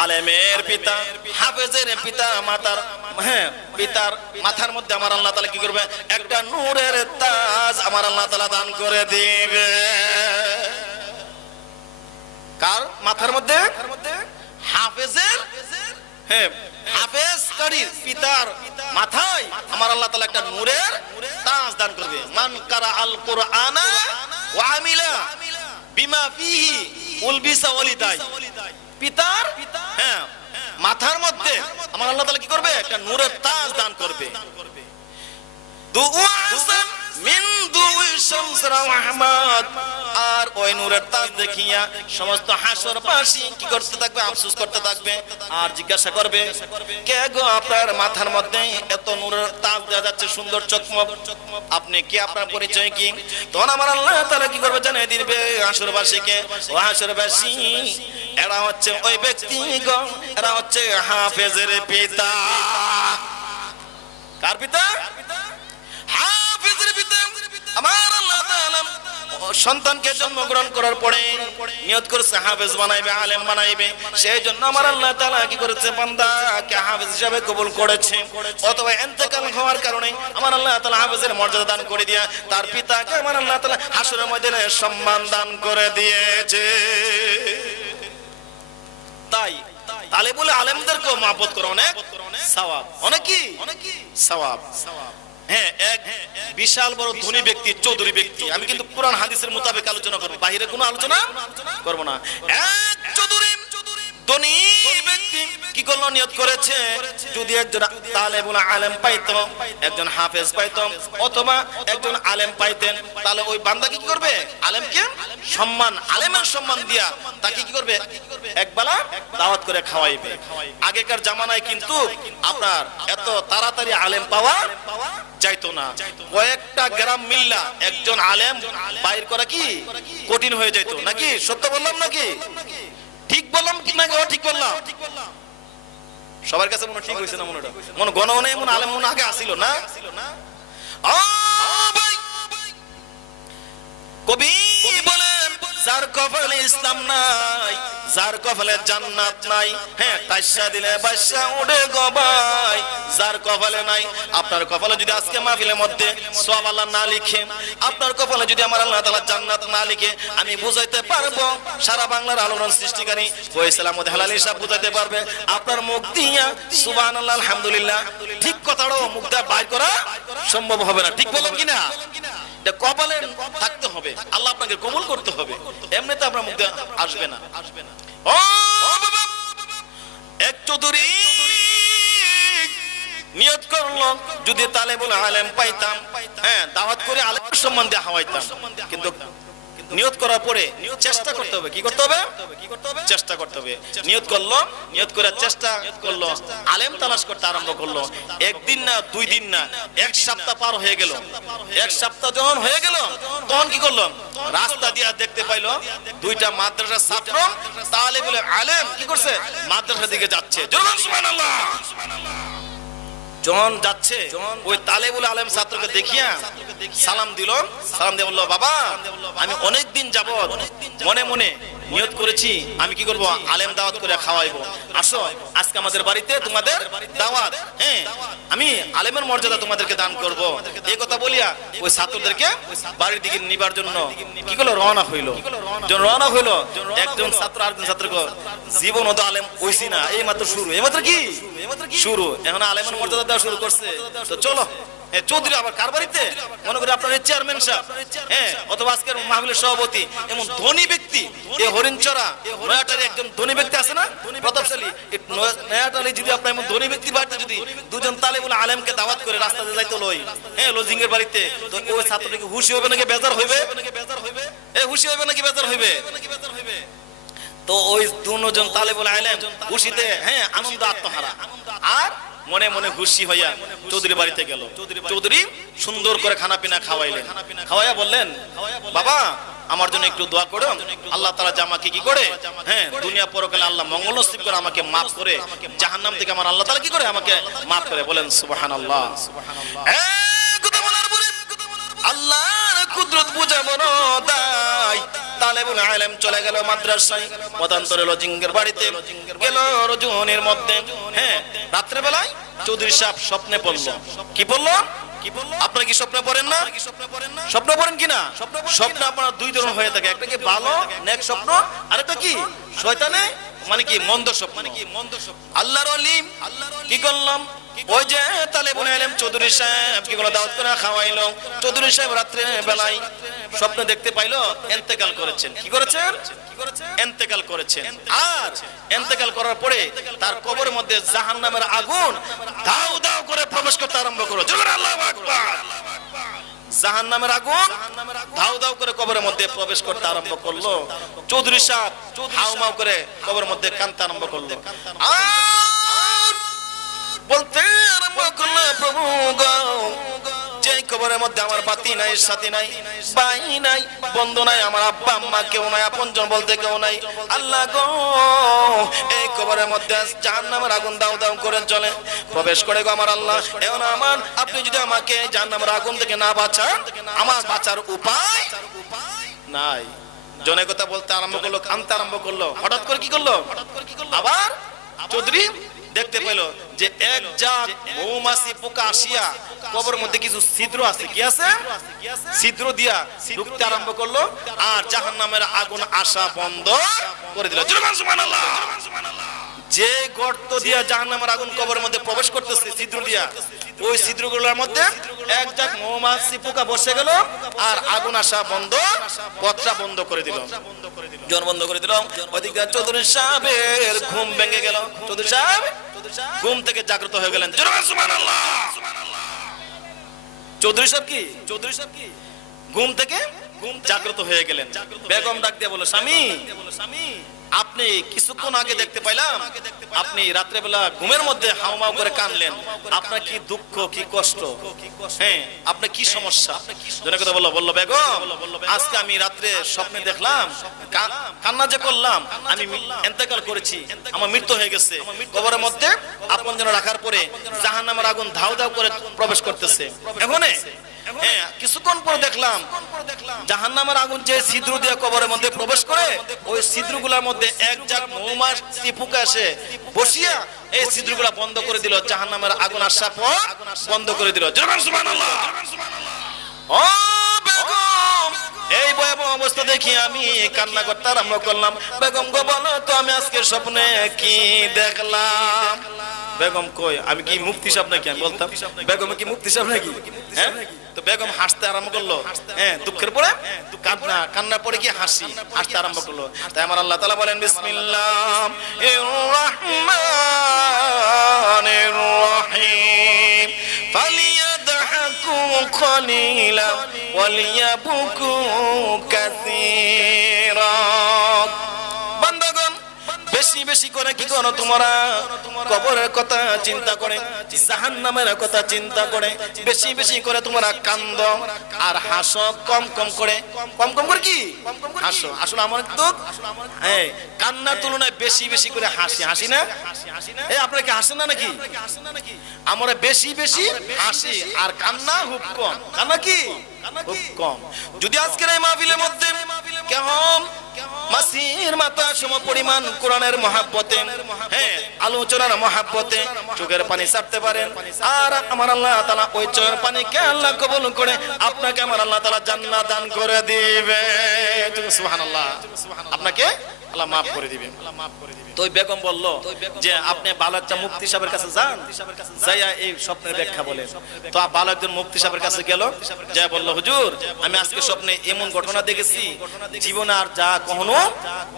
আলেমের পিতা, হাফেজের পিতা মাতার, হ্যাঁ, পিতার মাথার মধ্যে আমার আল্লাহ তাআলা কি করবে? একটা নূরের তাজ আমার আল্লাহ তাআলা দান করে দিবে। কার মাথার মধ্যে? হাফেজের, হ্যাঁ, হাফেজকারীর পিতার মাথায় আমার আল্লাহ তাআলা একটা নূরের তাজ দান করবে। মান কারা আল কুরআনা ওয়া আমিলা বিমা ফিহি উলবিসা ওয়ালিদাই। পিতার, হ্যাঁ, মাথার মধ্যে আমার আল্লাহ তাআলা কি করবে? একটা নূরের তাজ দান করবে। আর ওই নূরের তাজ দেখিয়া সমস্ত হাসরবাসী কি করতে থাকবে? আফসোস করতে থাকবে আর জিজ্ঞাসা করবে, কে গো আপনার মাথার মধ্যে এত নূরের তাজ দেওয়া যাচ্ছে, সুন্দর চকমক, আপনি কি, আপনার পরিচয় কি? তখন আমার আল্লাহ তাআলা কি করবে? জানিয়ে দিবে হাসরবাসীকে, ও হাসরবাসী, এরা হচ্ছে ওই ব্যক্তিগণ, এরা হচ্ছে হাফেজের পিতা। কার পিতা? হাফেজের পিতা। আমার আল্লাহ তাআলা সন্তানকে জন্মগ্রহণ করার পরে নিয়ত করেছে হাফেজ বানাইবে, আলেম বানাইবে, সেই জন্য আমার আল্লাহ তাআলা কি করেছে, বান্দাকে হাফেজ হিসেবে কবুল করেছে। অথবা ইন্তেকাল হওয়ার কারণে আমার আল্লাহ তাআলা হাফেজের মর্যাদা দান করে দিয়া তার পিতাকে আমার আল্লাহ তাআলা হাসরের ময়দানে সম্মান দান করে দিয়েছে। তাই তালেবুল আলেমদেরকেও মহব্বত করো, অনেক সওয়াব, অনেক কি সওয়াব। হ্যাঁ, এক বিশাল বড় ধনী ব্যক্তি, চৌধুরী ব্যক্তি, আমি কিন্তু কোরআন হাদিসের মোতাবেক আলোচনা করব, বাইরে কোনো আলোচনা করব না। এক চৌধুরী ধনী ব্যক্তি কি করলো, নিয়ত করেছে যদি একজন তালেবুল আলেম পাইতো, একজন হাফেজ পাইতো অথবা একজন আলেম পাইতেন, তাহলে ওই বান্দা কি করবে, আলেমকে সম্মান, আলেমের সম্মান দিয়া তাকে কি করবে, একবেলা দাওয়াত করে খাওয়াইবে। আগেকার জামানায় কিন্তু আপনার এত তাড়াতাড়ি আলেম পাওয়া যাইতো না, কয়েকটা গ্রাম মিল্লা একজন আলেম বাইর করা কি কঠিন হয়ে যাইতো, নাকি সত্য বললাম নাকি? ঠিক বললাম কি না? ঠিক বললাম? সবার কাছে মনে ঠিক হয়েছে না? মনে গণনে এমন আলেম মনে আগে আসিল না? কবি বলেন, যার কপালে ইসলাম নাই, যার কপালে জান্নাত নাই, হ্যাঁ তাইসা দিলে বাদশা উড়ে গো ভাই। যার কপালে নাই, আপনার কপালে যদি আজকে মাহফিলের মধ্যে সওয়াব আল্লাহ না লিখে, আপনার কপালে যদি আমার আল্লাহ তাআলা জান্নাত না লিখে, আমি বুঝাইতে পারবো, সারা বাংলার আলোড়ন সৃষ্টিকারী ফয়সাল আহমদ হেলালী সাহেব বুঝাইতে পারবে, আপনার মুখ দিয়া সুবহানাল্লাহ আলহামদুলিল্লাহ ঠিক কথাটাও মুখ দিয়ে বাইর করা সম্ভব হবে না। ঠিক বললাম কিনা? কপালে থাকতে হবে, আল্লাহ আপনাকে কবুল করতে হবে, এমনিতে আপনার মুখ দিয়ে আসবে না। ও বাবা, এক চৌধুরী নিয়ত করলো যদি তালেবুল আলেম পাইতাম, হ্যাঁ দাওয়াত করে আলেম সম্মান দিয়ে হাওয়াইতাম, কিন্তু নিয়ত করার পরে চেষ্টা করতে হবে, কি করতে হবে, চেষ্টা করতে হবে। নিয়ত করলো, নিয়ত করে চেষ্টা করলো, আলেম তালাশ করতে আরম্ভ করলো। একদিন না, দুই দিন না, এক সপ্তাহ পার হয়ে গেল। এক সপ্তাহ যখন হয়ে গেল, তখন কি করলো, রাস্তা দিয়ে দেখতে পাইলো দুইটা মাদ্রাসার ছাত্র তালেবুল আলেম কি করছে, মাদ্রাসার দিকে যাচ্ছে। সুবহানাল্লাহ। যখন যাচ্ছে, ওই তালেবুল আলেম ছাত্রকে দেখিয়া সালাম দিল, সালাম দিয়ে বললো, বাবা আমি অনেকদিন যাবত মনে মনে নিয়ত করেছি আমি কি করব, আলেম দাওয়াত করে খাওয়াইবো, আসো আজকে আমাদের বাড়িতে তোমাদের দাওয়াত, হ্যাঁ আমি আলেমের মর্যাদা তোমাদেরকে দান করব। এই কথা বলিয়া ওই ছাত্রদেরকে বাড়ির দিকে নিবার জন্য কি করলো, রওনা হইলো। যখন রওনা হইলো, একজন ছাত্র আরেকজন ছাত্রকে, জীবন তো আলেম হইছি না, এই মাত্র শুরু, এই মাত্র কি শুরু, এখন আলেমের মর্যাদা দেওয়া শুরু করছে, তো চলো। চৌধুরী আবার কার বাড়িতে, মনে করি আপনার চেয়ারম্যান সাহেব, হ্যাঁ অথবা আজকের মাহফিলের সভাপতি, এমন ধনী ব্যক্তি, এই হরিণচরা নয়াটারি একজন ধনী ব্যক্তি আছে না, প্রতাপশালী, নয়াটারি যদি আপনার এমন ধনী ব্যক্তি বাড়িতে যদি দুজন তালেবুল আলেমকে দাওয়াত করে রাস্তাতে যাইতো লই, হ্যাঁ লজিং এর বাড়িতে, তো ওই ছাত্রটিকে খুশি হবে নাকি বেজার হইবে, খুশি হবে নাকি বেজার হইবে? তো ওই দুজন তালেবুল আলেম খুশিতে হ্যাঁ আনন্দ আত্মহারা, আর মনে মনে খুশি হইয়া চৌধুরী বাড়িতে গেল। চৌধুরী সুন্দর করে খানা পিনা খাওয়াইলেন, খাওয়াইয়া বললেন, বাবা আমার জন্য একটু দোয়া করো, আল্লাহ তাআলা জামাকে কি করে, হ্যাঁ দুনিয়া পরকালে আল্লাহ মঙ্গল নসিব করে আমাকে maaf করে, জাহান্নাম থেকে আমার আল্লাহ তাআলা কি করে আমাকে maaf করে। বলেন সুবহানাল্লাহ। কথা বলার পরে আল্লাহর কুদরত বুঝা বড় দায়, তালেবুল আলেম চলে গেল মাদ্রাসায়, মতান্তরে লজিংয়ের বাড়িতে গেল রজনীর মধ্যে, হ্যাঁ রাত্রে বেলায় চৌধুরী সাহেব স্বপ্নে পড়লো। কি পড়লো? আপনারা কি স্বপ্নে পড়েন না? স্বপ্ন পড়েন কিনা? স্বপ্ন আপনার দুই ধরনের হয়ে থাকে, একটা কি ভালো নেক স্বপ্ন, আর একটা কি শয়তানে মানে কি মন্দ স্বপ্ন। আল্লাহর ওলি কি করলাম, ওই যে তালেবুল আলেম চৌধুরী সাহেব কি করে দাওয়াত করে খাওয়াইলো, চৌধুরী সাহেব রাত্রে বেলায় স্বপ্ন দেখতে পাইলো ইন্তেকাল করেছেন। কি করেছেন? ইন্তেকাল করেছেন। আর ইন্তেকাল করার পরে তার কবরের মধ্যে জাহান্নামের আগুন দাউ দাউ করে প্রবেশ করতে আরম্ভ করলো। জোরে আল্লাহু আকবার। জাহান্নামের আগুন দাউ দাউ করে কবরের মধ্যে প্রবেশ করতে আরম্ভ করলো। চৌধুরী সাহেব হাউমাউ করে কবরের মধ্যে কাঁদতে আরম্ভ করলো, আর বলতে আরম্ভ করলো, প্রভু গো, যে কবরের মধ্যে আমার বাতি নাই, সাথী নাই, ভাই নাই, বন্ধু নাই, আমার আব্বা আম্মা কেউ নাই, আপনজন বলতে কেউ নাই, আল্লাহ গো এই কবরের মধ্যে জাহান্নামের আগুন দাউ দাউ করে চলে প্রবেশ করে গো আমার আল্লাহ। এখন আমার আপনি যদি আমাকে জাহান্নামের আগুন থেকে না বাঁচান, আমার বাঁচার উপায় নাই। জনের কথা বলতে আরম্ভ করলো, কানতে আরম্ভ করলো। হঠাৎ করে কি করলো? আবার চৌধুরী দেখতে পেল যে এক জাত মৌমাছি পোকা আসিয়া কবরের মধ্যে কিছু ছিদ্র আছে। কি আছে? ছিদ্র দিয়া ঢুকতে আরম্ভ করলো, আর জাহান্নামের আগুন আসা বন্ধ করে দিল। সুবহানাল্লাহ। যে গর্ত দিয়া জাহান্নামের আগুন কবরের মধ্যে প্রবেশ করতেছে ছিদ্র দিয়া, ওই ছিদ্রগুলোর মধ্যে এক জাত মৌমাছি পোকা বসে গেল, আর আগুন আসা বন্ধ, পথটা বন্ধ করে দিল, জন বন্ধ করে দিল। ওদিকে চৌধুরী সাহেবের ঘুম ভেঙে গেল। চৌধুরী সাহেব ঘুম থেকে জাগ্রত হয়ে গেলেন। সুবহানাল্লাহ। চৌধুরী সাহেব কি ঘুম থেকে জাগ্রত হয়ে গেলেন। বেগম ডাক দিয়ে বলল, স্বামী আপনি কিছুক্ষণ আগে দেখতে পাইলাম আপনি রাত্রে বেলা ঘুমের মধ্যে হাউমাউ করে কানলেন। আপনার কি দুঃখ, কি কষ্ট? হ্যাঁ, আপনার কি সমস্যা? জনের কথা বললো, বেগম আজকে আমি রাত্রে স্বপ্নে দেখলাম কান্না যে করলাম, আমি ইন্তেকাল করেছি, আমার মৃত্যু হয়ে গেছে। কবরের মধ্যে আপনজন রাখার পরে জাহান্নামের আগুন ধাউ ধাউ করে প্রবেশ করতেছে। হ্যাঁ, কিছুক্ষণ পরে দেখলাম জাহান্নামের আগুন যে ছিদ্র দিয়ে কবরের মধ্যে প্রবেশ করে, ওই ছিদ্রগুলোর মধ্যে এক জাত মৌমাছি পোকা এসে বসিয়া এই ছিদ্রগুলা বন্ধ করে দিল, জাহান্নামের আগুন আসা পর বন্ধ করে দিল। সুবহানাল্লাহ। ও বেগম, এই ভয়াবহ অবস্থা দেখি আমি কান্না করতে আরম্ভ করলাম। বেগম গো বলো তো আমি আজকে স্বপ্নে কি দেখলাম? বেগম কই, আমি কি মুফতি সাহেব নাকি? আমি বলতাম, বেগম কি মুফতি সাহেব নাকি? হ্যাঁ, তো বেগম হাসতে আরম্ভ করলো। হ্যাঁ, দুঃখের পরে কান্নার পরে কি হাসতে আরম্ভ করলো। তাই আমার আল্লাহ তাআলা বলেন, বিসমিল্লাহির রাহমানির রাহিম, ফালিয়াদহাকু কলিলা ওয়ালিয়াবকু কাসীরা। বেশি বেশি করে কি করো তোমরা? কবরের কথা চিন্তা করে, জাহান্নামের কথা চিন্তা করে বেশি বেশি করে তোমরা কান্দো আর হাসো কম কম করে। কম কম করে কি হাসো? আসলে আমার তো এই কান্নার তুলনায় বেশি বেশি করে হাসি না? এই আপনারা কি হাসেন না নাকি? আমরা বেশি বেশি হাসি আর কান্না খুব কম। কান্না কি খুব কম। যদি আজকের এই মাহফিলের মধ্যে কেমন মাসির মাথা সম পরিমাণ কোরআনের মহাব্বতে, হ্যাঁ আলোচনার মহাব্বতে চোখের পানি ছাড়তে পারেন, আর আমার আল্লাহ তাআলা ওই চোখের পানিকে আল্লাহ কবুল করে আপনাকে আমার আল্লাহ তাআলা জান্নাত দান করে দিবে। সুবহানাল্লাহ। আপনাকে আল্লাহ মাফ করে দিবেন। তো ওই বেগম বলল যে আপনি ভালো একটা মুফতি সাহেবের কাছে যান, যাইয়া এই স্বপ্নের ব্যাখ্যা বলেন। তো ভালো একজন মুফতি সাহেবের কাছে গেল, যা বলল, হুজুর আমি আজকে স্বপ্নে এমন ঘটনা দেখেছি জীবনে আর যা কখনো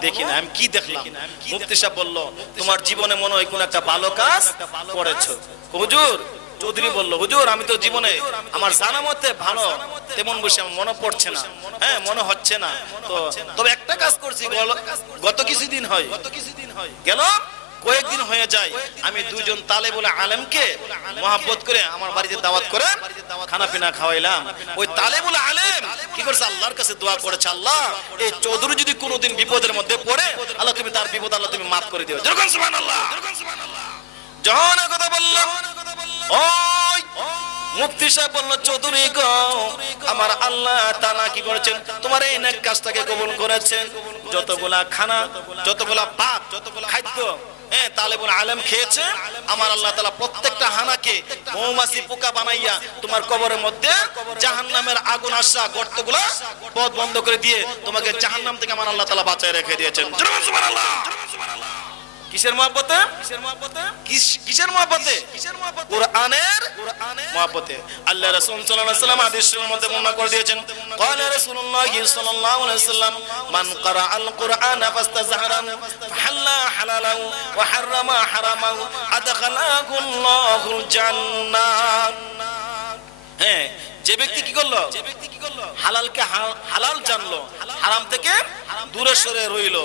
দেখি না। আমি কি দেখলাম? মুফতি সাহেব বলল, তোমার জীবনে মনে হয় কোন একটা ভালো কাজ করেছো। হুজুর, চৌধুরী বলল, হুজুর আমি তো জীবনে আমার জানা মতে ভালো তেমন বসে আমার মনে পড়ছে না, হ্যাঁ মনে হচ্ছে না। তো তবে একটা কাজ করছি, গত কিছুদিন হয় গেল কয়েকদিন হয়ে যায়, আমি দুইজন তালেবুল আলেমকে মহব্বত করে আমার বাড়িতে দাওয়াত করে খানা পিনা খাওয়াইলাম। ওই তালেবুল আলেম কি করছে? আল্লাহর কাছে দোয়া করেছে, আল্লাহ এই চৌধুরী যদি কোনোদিন বিপদের মধ্যে পড়ে, আল্লাহ তুমি তার বিপদ আল্লাহ তুমি মাফ করে দিও। সুবহানাল্লাহ। যখন কথা বললাম, ওই মুফতি সাহেব বলল, চৌধুরী গো আমার আল্লাহ তাআলা কি করেছেন? তোমার এই নেক কাজটাকে কবুল করেছেন। যতগুলা খানা, যতগুলা পাক, যতগুলা খাদ্য তালেবুল আলেম খেয়েছে, আমার আল্লাহ তাআলা প্রত্যেকটা হানাকে মৌমাছি পোকা বানাইয়া তোমার কবরের মধ্যে জাহান্নামের আগুন আসা গর্তগুলা পথ বন্ধ করে দিয়ে তোমাকে জাহান্নাম থেকে আমার আল্লাহ তাআলা বাঁচায় রেখে দিয়েছেন। সুবহানাল্লাহ। কিসের মহব্বতে? কিসের মহব্বতে? কোরআনের মহব্বতে। আল্লাহ রাসূল সাল্লাল্লাহু আলাইহি ওয়াসাল্লাম হাদিসের মধ্যে বর্ণনা করে দিয়েছেন, ক্বালা রাসূলুল্লাহ সাল্লাল্লাহু আলাইহি ওয়াসাল্লাম, মান ক্বারাআল কুরআনা ফাস্তাযহারা ফাহাল্লা হালালাহু ওয়া হারামা হারামাহু আদখালাহুল্লাহুল জান্নাহ। হ্যাঁ, যে ব্যক্তি কি করলো? হালালকে হালাল জানলো, হারাম থেকে দূরে সরে রইলো,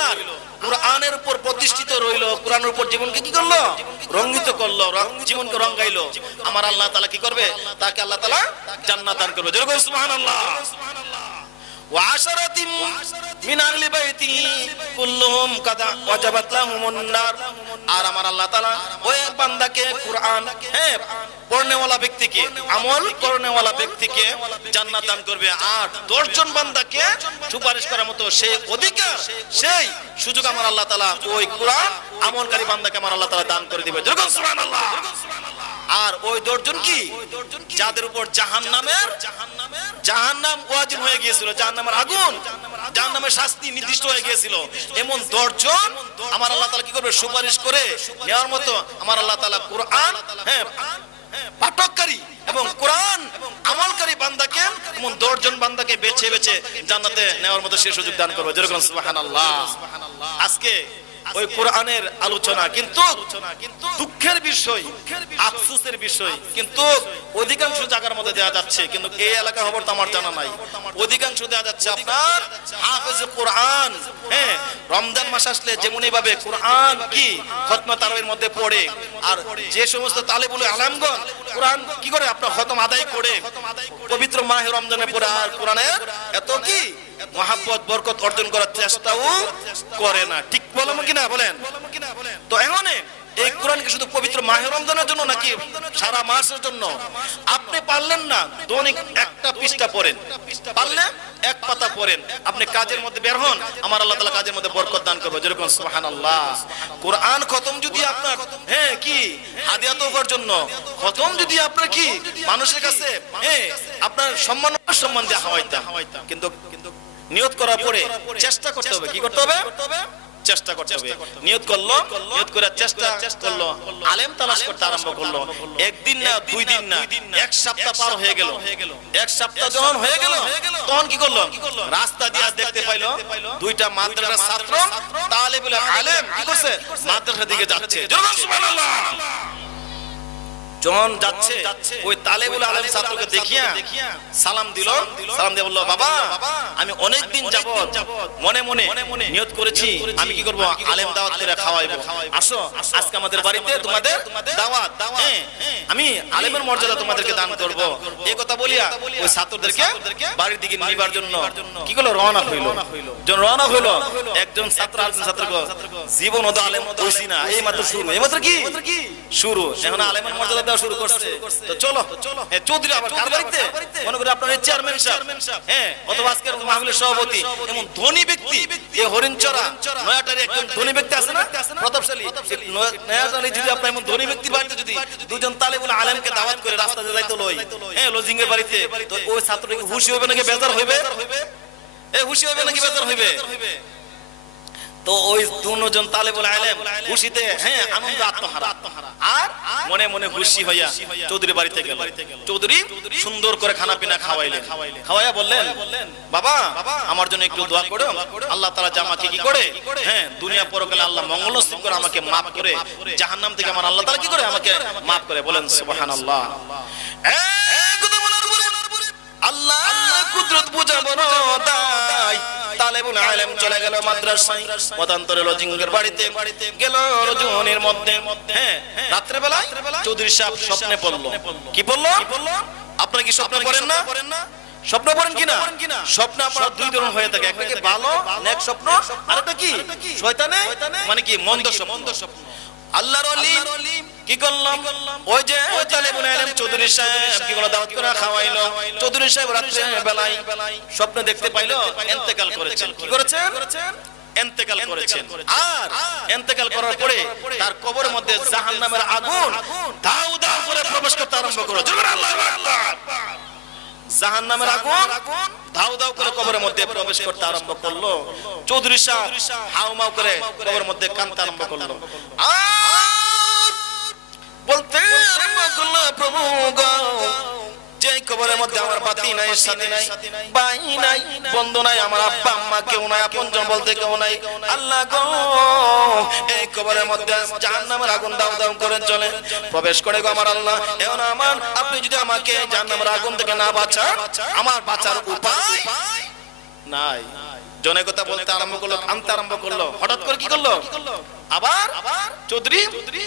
আর কোরআনের উপর প্রতিষ্ঠিত রইলো, কোরআনের উপর জীবনকে কি করলো? রঙ্গিত করলো, জীবনকে রঙাইলো, আমার আল্লাহ তাআলা কি করবে? তাকে আল্লাহ তাআলা জান্নাত দান করবে। যেরকম সুবহানাল্লাহ। ওয়া আশারাতিন মিন আহলি বাইতি কুল্লুহুম কাদা ওয়াজাবাত লাহুমুন নার। আর আমার আল্লাহ তাআলা ওই বান্দাকে কুরআন পড়নেওয়ালা ব্যক্তিকে, আমল করনেওয়ালা ব্যক্তিকে জান্নাত দান করবে। আর 10 জন বান্দাকে সুপারিশ করার মতো সেই অধিকার, সেই সুযোগ আমার আল্লাহ তাআলা ওই কুরআন আমলকারী বান্দাকে আমার আল্লাহ তাআলা দান করে দিবে। যেরকম সুবহানাল্লাহ। আর ওই 10 জন কি, যাদের উপর জাহান্নাম ওয়াজিব হয়ে গিয়েছিল, জাহান্নামের আগুন, জাহান্নামের শাস্তি নির্দিষ্ট হয়ে গিয়েছিল, এমন 10 জন আমার আল্লাহ তাআলা কি করবে, সুপারিশ করে নেওয়ার মতো আমার আল্লাহ তাআলা কুরআন পাঠককারী এবং কোরআন আমলকারী বান্দাকে, এমন 10 জন বান্দাকে বেছে বেছে জান্নাতে নেওয়ার মতো সে সুযোগ দান করবে। যেরকম সুবহানাল্লাহ। আজকে ওই কোরআনের আলোচনা, কিন্তু দুঃখের বিষয়, আফসোসের বিষয়, কিন্তু অধিকাংশ জায়গার মধ্যে দেওয়া যাচ্ছে, কিন্তু এই এলাকার খবর তো আমার জানা নাই। অধিকাংশ দেওয়া যাচ্ছে আপনার হাফেজ কোরআন, রমজান মাস আসলে যেমনই ভাবে কোরআন কি খতম তারাবির মধ্যে পড়ে, আর যে সমস্ত তালেবুল আলামগণ কোরআন কি করে আপনার খতম আদায় করে পবিত্র মাহে রমজানে পড়ে, আর কোরআনের এত কি মহাব্বত বরকত অর্জন করার চেষ্টাও করে না। ঠিক বললাম কিনা বলেন? তো এখন এই কোরআন কি শুধু পবিত্র মাহে রমজানের জন্য নাকি সারা মাসের জন্য? আপনি পারলেন না দৈনিক একটা পৃষ্ঠা পড়েন, পারলে এক পাতা পড়েন, আপনি কাজের মধ্যে বের হন, আমার আল্লাহ তাআলা কাজের মধ্যে বরকত দান করবে। যেরকম সুবহানাল্লাহ। কোরআন খতম যদি আপনার কি হাদিয়া তোফার জন্য, খতম যদি আপনার কি মানুষের কাছে আপনার সম্মান দেওয়া হয়তো, কিন্তু নিয়ত করার পরে চেষ্টা করতে হবে। কি করতে হবে? চেষ্টা করতে হবে। নিয়ত করলো, নিয়ত করে চেষ্টা করলো, আলেম তালাশ করতে আরম্ভ করলো। একদিন না, 2 দিন না, 1 সপ্তাহ পার হয়ে গেল। 1 সপ্তাহ যখন হয়ে গেল, তখন কি করলো, রাস্তা দিয়ে দেখতে পাইলো 2টা মাদ্রাসার ছাত্র তালেবুল আলেম কি করছে, মাদ্রাসার দিকে যাচ্ছে। সুবহানাল্লাহ। যখন যাচ্ছে ওই তালেবুল আলেম ছাত্রকে দেখিয়া সালাম দিল, সালাম দিয়ে বলল, বাবা আমি অনেক দিন যাবত মনে মনে নিয়ত করেছি আমি কি করব, আলেম দাওয়াত করে খাওয়াইবো, আসো আজকে আমাদের বাড়িতে তোমাদের দাওয়াত, আমি আলেমের মর্যাদা তোমাদেরকে দান করব। এই কথা বলিয়া ওই ছাত্রদেরকে বাড়ির দিকে নিবার জন্য কি করলো, রওনা হইল। যখন রওনা হইল, একজন ছাত্র আরেকজন ছাত্রকে জীবন ও আলেম হইছি না, এই মাত্র শুরু, এই মাত্র কি শুরু, এখন আলেমের মর্যাদা দেওয়া শুরু করছে। তো চলো চৌধুরী আবার কার বাড়িতে, মনে করি আপনার চেয়ারম্যান সাহেব, অথবা আজকের মাহফিলের সভাপতি, এমন ধনী ব্যক্তি, এই হরিণচরা নয়াটারি একজন ধনী ব্যক্তি আছে না, প্রতাপশালী নয়াটারি, যদি আপনার এমন ধনী ব্যক্তির বাড়িতে যদি 2 জন তালেবুল আলেমকে দাওয়াত করে রাস্তা দিয়ে যাইতে লই, লজিং এর বাড়িতে, তো ওই ছাত্রকে খুশি হবে নাকি বেজার হইবে? খুশি হবে নাকি বেজার হইবে? তো ওই 2 জন তালেবুল আলেম খুশিতে আনন্দ আত্মহারা, আর মনে মনে খুশি হইয়া চৌধুরী বাড়িতে গেল। চৌধুরী সুন্দর করে খানা পিনা খাওয়াইয়া বললেন, বাবা আমার জন্য একটু দোয়া করো, আল্লাহ তাআলা জামাকে কি করে দুনিয়া পরকালে আল্লাহ মঙ্গল নসিব করে আমাকে maaf করে, জাহান্নাম থেকে আমার আল্লাহ তাআলা কি করে আমাকে maaf করে। বলেন সুবহানাল্লাহ। আল্লাহ কুদরত বুঝা বড় দায়। তালেবুল আলেম চলে গেল মাদ্রাসায়, মতান্তরে লজিংয়ের বাড়িতে গেল রজনীর মধ্যে। রাত্রে বেলা চৌধুরী সাহেব স্বপ্নে পড়লো। কি পড়লো? আপনারা কি স্বপ্ন পড়েন না? স্বপ্ন পড়েন কিনা? স্বপ্ন আপনারা 2 ধরনের হয়ে থাকে, একটা কি ভালো নেক স্বপ্ন, আর একটা কি শয়তানে মানে কি মন্দ স্বপ্ন। আল্লাহর ওলি কি করলাম, ওই যে তালেবুল আলেম চৌধুরী সাহেব কি করলো, দাওয়াত করে খাওয়াইলো। চৌধুরী সাহেব রাত্রে বেলায় স্বপ্ন দেখতে পাইলো ইন্তেকাল করেছেন। কি করেছেন? ইন্তেকাল করেছেন। আর ইন্তেকাল করার পরে তার কবরের মধ্যে জাহান্নামের আগুন দাউ দাউ করে প্রবেশ করতে আরম্ভ করলো। আল্লাহু আকবার। জাহান্নামের আগুন দাউ দাউ করে কবরের মধ্যে প্রবেশ করতে আরম্ভ করলো। চৌধুরী সাহেব হাউমাউ করে কবরের মধ্যে কাঁদতে আরম্ভ করলো, আর বলতে আরম্ভ করলো, প্রভু গো, যে কবরের মধ্যে আমার বাতি নাই, সাথী নাই, ভাই নাই, বন্ধু নাই, আমার আব্বা আম্মা কেউ নাই, আপনজন বলতে কেউ নাই, আল্লাহ গো, এই কবরের মধ্যে জাহান্নামের আগুন দাউ দাউ করে চলে প্রবেশ করে গো আমার আল্লাহ। এখন আমার আপনি যদি আমাকে জাহান্নামের আগুন থেকে না বাঁচান, আমার বাঁচার উপায় নাই। জনের কথা বলতে আরম্ভ করলো, কাঁদতে আরম্ভ করলো। হঠাৎ করে কি করলো, আবার চৌধুরী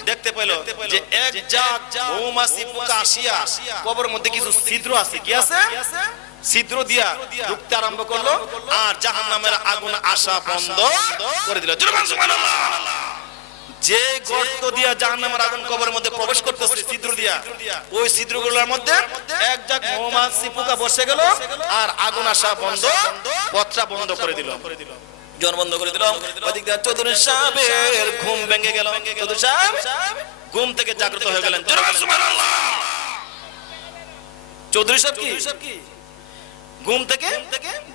দেখতে পেল যে এক জাত মৌমাছি পোকা আসিয়া কবরের মধ্যে কিছু ছিদ্র আছে। কি আছে? ছিদ্র দিয়া ঢুকতে আরম্ভ করলো আর জাহান্নামের আগুন আসা বন্ধ করে দিল। সুবহানাল্লাহ। যে গর্ত দিয়া জাহান্নামের আগুন কবরের মধ্যে প্রবেশ করতেছে ছিদ্র দিয়া, ওই ছিদ্রগুলোর মধ্যে এক জাগ মৌমাছি পোকা বসে গেল আর আগুন আসা বন্ধ, পথটা বন্ধ করে দিল, জন বন্ধ করে দিল। ওদিক দিয়ে চৌধুরী সাহেবের ঘুম ভেঙে গেল। চৌধুরী সাহেব ঘুম থেকে জাগ্রত হয়ে গেলেন। সুবহানাল্লাহ। চৌধুরী সাহেব কি ঘুম থেকে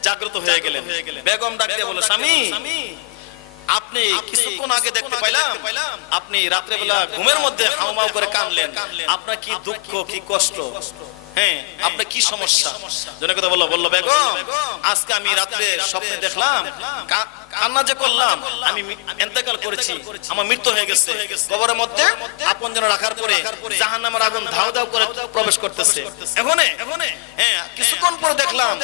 জাগ্রত হয়ে গেলেন। বেগম ডাক দিয়ে বলল, স্বামী আপনি কিছুক্ষণ আগে দেখতে পাইলাম আপনি রাত্রেবেলা ঘুমের মধ্যে হাউমাউ করে কাঁদলেন, আপনার কি দুঃখ কি কষ্ট, হ্যাঁ আপনার কি সমস্যা? জনের কথা বললো বেগম আজকে আমি রাত্রে স্বপ্নে দেখলাম কান্না যে করলাম, আমি ইন্তেকাল করেছি, আমার মৃত্যু হয়ে গেছে। কবরের মধ্যে আপনজন রাখার পরে জাহান্নামের আগুন ধাউ ধাউ করে প্রবেশ করতেছে। এখন হ্যাঁ কিছুক্ষণ পরে দেখলাম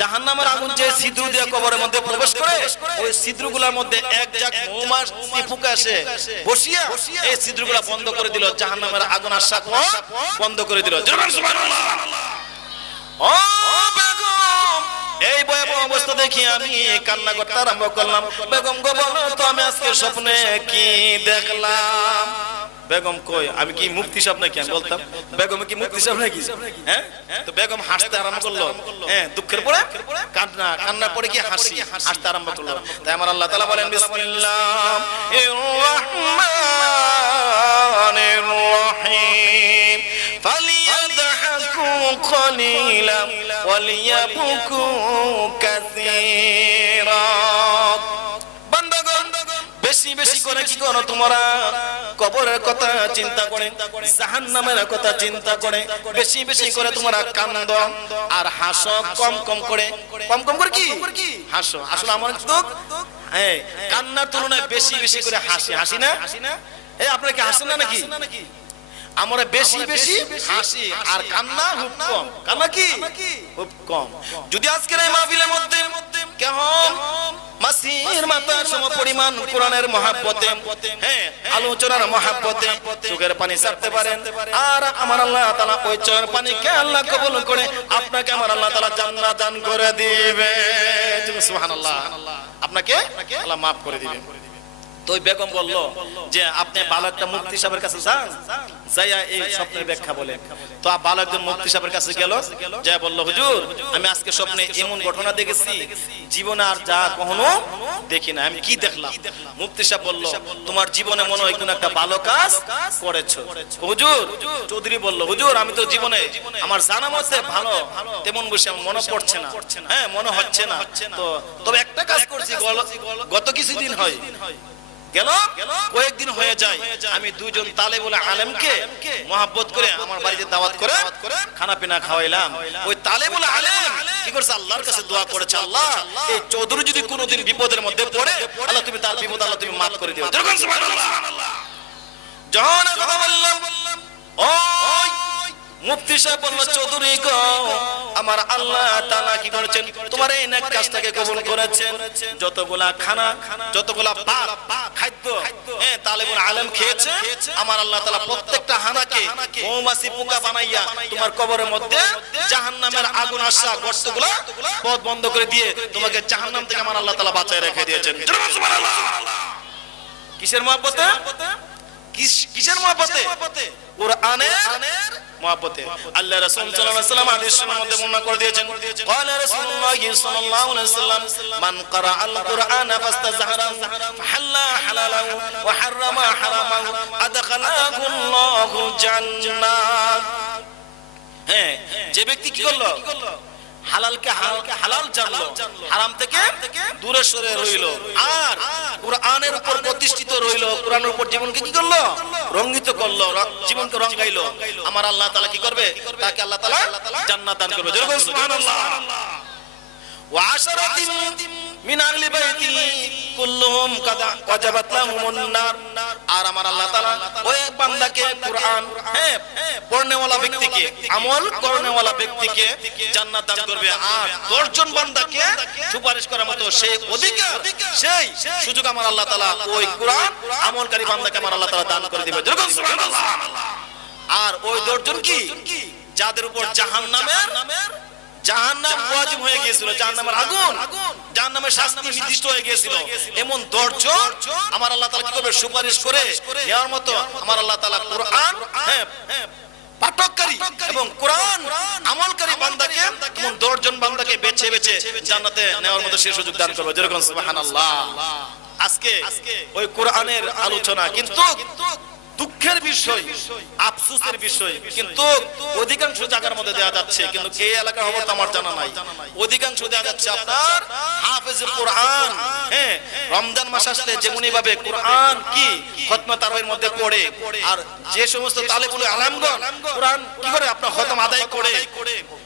জাহান্নামের আগুন যে ছিদ্র দিয়ে কবরের মধ্যে প্রবেশ করে, ওই ছিদ্রগুলোর মধ্যে এক জাগ মৌমাছি পোকা এসে বসিয়া এই ছিদ্রগুলো বন্ধ করে দিল, জাহান্নামের আগুন আসা বন্ধ করে দিল। সুবহানাল্লাহ। ও বেগম এই ভয়াবহ অবস্থা দেখি আমি কান্না করতে আরম্ভ করলাম। বেগম গো বলো তো আমি আজকে স্বপ্নে কি দেখলাম? বেগম কই আমি কি মুফতি সাহেব নাকি? আমি বলতাম বেগম কি মুফতি সাহেব নাকি? হ্যাঁ তো বেগম হাসতে আরম্ভ করলো। হ্যাঁ দুঃখের পরে কান্নার পরে কি হাসতে আরম্ভ করলো। তাই আমার আল্লাহ তাআলা বলেন বিসমিল্লাহির রহমানির রহিম ফালিয়াদহাকু কলিলাম ওয়ালিয়াবকু কাসীরা। বান্দাগণ বেশি বেশি করে কি করো তোমরা? কবরের কথা চিন্তা করে, জাহান্নামের কথা চিন্তা করে বেশি বেশি করে তোমরা কান্দো আর হাসো কম কম করে। কম কম করে কি হাসো? আসলে আমার তো কান্নার তুলনায় বেশি বেশি করে হাসি না? এই আপনারা কি হাসেন না নাকি? আমরা বেশি বেশি হাসি আর কান্না খুব কম। কান্না কি খুব কম। যদি আজকের এই মাহফিলের মধ্যে কেমন মাসির মাথার সম পরিমাণ কোরআনের মহাব্বতে, হ্যাঁ আলোচনার মহাব্বতে চোখের পানি ছাড়তে পারেন, আর আমার আল্লাহ তাআলা ওই চোখের পানিকে আল্লাহ কবুল করে আপনাকে আমার আল্লাহ তাআলা জান্নাত দান করে দিবে। সুবহানাল্লাহ। আপনাকে আল্লাহ maaf করে দিবেন। তো ওই বেগম বলল যে আপনি ভালো একটা মুফতি সাহেবের কাছে যান, যাইয়া এই স্বপ্নের ব্যাখ্যা বলেন। তো ভালো একজন মুফতি সাহেবের কাছে গেল, যা বলল হুজুর আমি আজকে স্বপ্নে এমন ঘটনা দেখেছি জীবনে আর যা কখনো দেখি না। আমি কি দেখলাম? মুফতি সাহেব বলল তোমার জীবনে মনে হয় কোনো একটা ভালো কাজ করেছো। হুজুর চৌধুরী বলল হুজুর আমি তো জীবনে আমার জানা মতে ভালো তেমন বসে আমার মনে পড়ছে না, হ্যাঁ মনে হচ্ছে না। তো তবে একটা কাজ করছি গত কিছুদিন হয় গেল কয়েকদিন হয়ে যায়, আমি দুইজন তালেবুল আলেমকে মহব্বত করে আমার বাড়িতে দাওয়াত করে খানা পিনা খাওয়াইলাম। ওই তালেবুল আলেম কি করছে? আল্লাহর কাছে দোয়া করেছে, আল্লাহ এই চৌধুরী যদি কোনোদিন বিপদের মধ্যে পড়ে আল্লাহ তুমি তার বিপদ আল্লাহ তুমি মাফ করে দিও। সুবহানাল্লাহ। যখন কথা বললাম ওই মুফতি সাহেব বলল চৌধুরী গো আমার আল্লাহ তাআলা কি করেছেন? তোমার এই নেক কাজটাকে কবুল করেছেন। যতগুলা খানা যতগুলা খাদ্য তালেবুল আলেম খেয়েছে আমার আল্লাহ তাআলা প্রত্যেকটা হানাকে মৌমাছি পোকা বানাইয়া তোমার কবরের মধ্যে জাহান্নামের আগুন আসা গর্তগুলা পথ বন্ধ করে দিয়ে তোমাকে জাহান্নাম থেকে আমার আল্লাহ তাআলা বাঁচায় রেখে দিয়েছেন। সুবহানাল্লাহ। কিসের মহব্বতে? কিসের মহব্বতে? কোরআনের মহব্বতে। আল্লাহ রাসূল সাল্লাল্লাহু আলাইহি ওয়াসাল্লাম হাদিসের মধ্যে বর্ণনা করে দিয়েছেন, ক্বালা রাসূলুল্লাহ সাল্লাল্লাহু আলাইহি ওয়াসাল্লাম মান ক্বারাআল কুরআনা ফাস্তাযহারা ফাহাল্লা হালালাহু ওয়া হারামা হারামাহু আদখালাহুল্লাহুল জান্নাহ। হ্যাঁ যে ব্যক্তি কি করলো? হালালকে হালাল জানলো, হারাম থেকে দূরে সরে রইল, আর কোরআনের উপর প্রতিষ্ঠিত রইল, কোরআনের উপর জীবনকে কি করলো? রঙ্গিত করলো, জীবনকে রঙাইলো। আমার আল্লাহ তাআলা কি করবে? তাকে আল্লাহ তাআলা জান্নাত দান করবে। সুবহানাল্লাহ। ওয়া আশরাতিন মিন আহলি বাইতি কুল্লুহুম ওয়াজাবাত লাহুমুন নার। আর আমার আল্লাহ তাআলা ওই বান্দাকে কোরআন পড়নেওয়ালা ব্যক্তিকে, আমল করনেওয়ালা ব্যক্তিকে জান্নাত দান করবে, আর 10 জন বান্দাকে সুপারিশ করার মতো সেই অধিকার সেই সুযোগ আমার আল্লাহ তাআলা ওই কোরআন আমলকারী বান্দাকে আমার আল্লাহ তাআলা দান করে দিবে। সুবহানাল্লাহ। আর ওই 10 জন কি? যাদের উপর জাহান্নামের জাহান্নাম ওয়াজিব হয়ে গিয়েছিল, জাহান্নামের আগুন, জাহান্নামের শাস্তি নির্দিষ্ট হয়ে গিয়েছিল। এমন দর্জন আমার আল্লাহ তাআলা কি করবে, সুপারিশ করে নেওয়ার মতো আমার আল্লাহ তাআলা কোরআন পাঠককারী এবং কোরআন আমলকারী বান্দাকে এমন 10 জন বান্দাকে বেছে বেছে জান্নাতে নেওয়ার মতো সে সুযোগ দান করবে। যেরকম সুবহানাল্লাহ। আজকে ওই কোরআনের আলোচনা, কিন্তু দুঃখের বিষয়, আফসোসের বিষয়, কিন্তু অধিকাংশ জায়গার মধ্যে দেয়া যাচ্ছে, কিন্তু এই এলাকার খবর তো আমার জানা নাই, অধিকাংশ দেয়া যাচ্ছে আপনার হাফেজুল কোরআন। হ্যাঁ, রমজান মাস আসলে যেমনি ভাবে কোরআন কি খতম তারাবির মধ্যে পড়ে, আর যে সমস্ত তালেবুল আলামগণ কোরআন কি করে আপনার খতম আদায় করে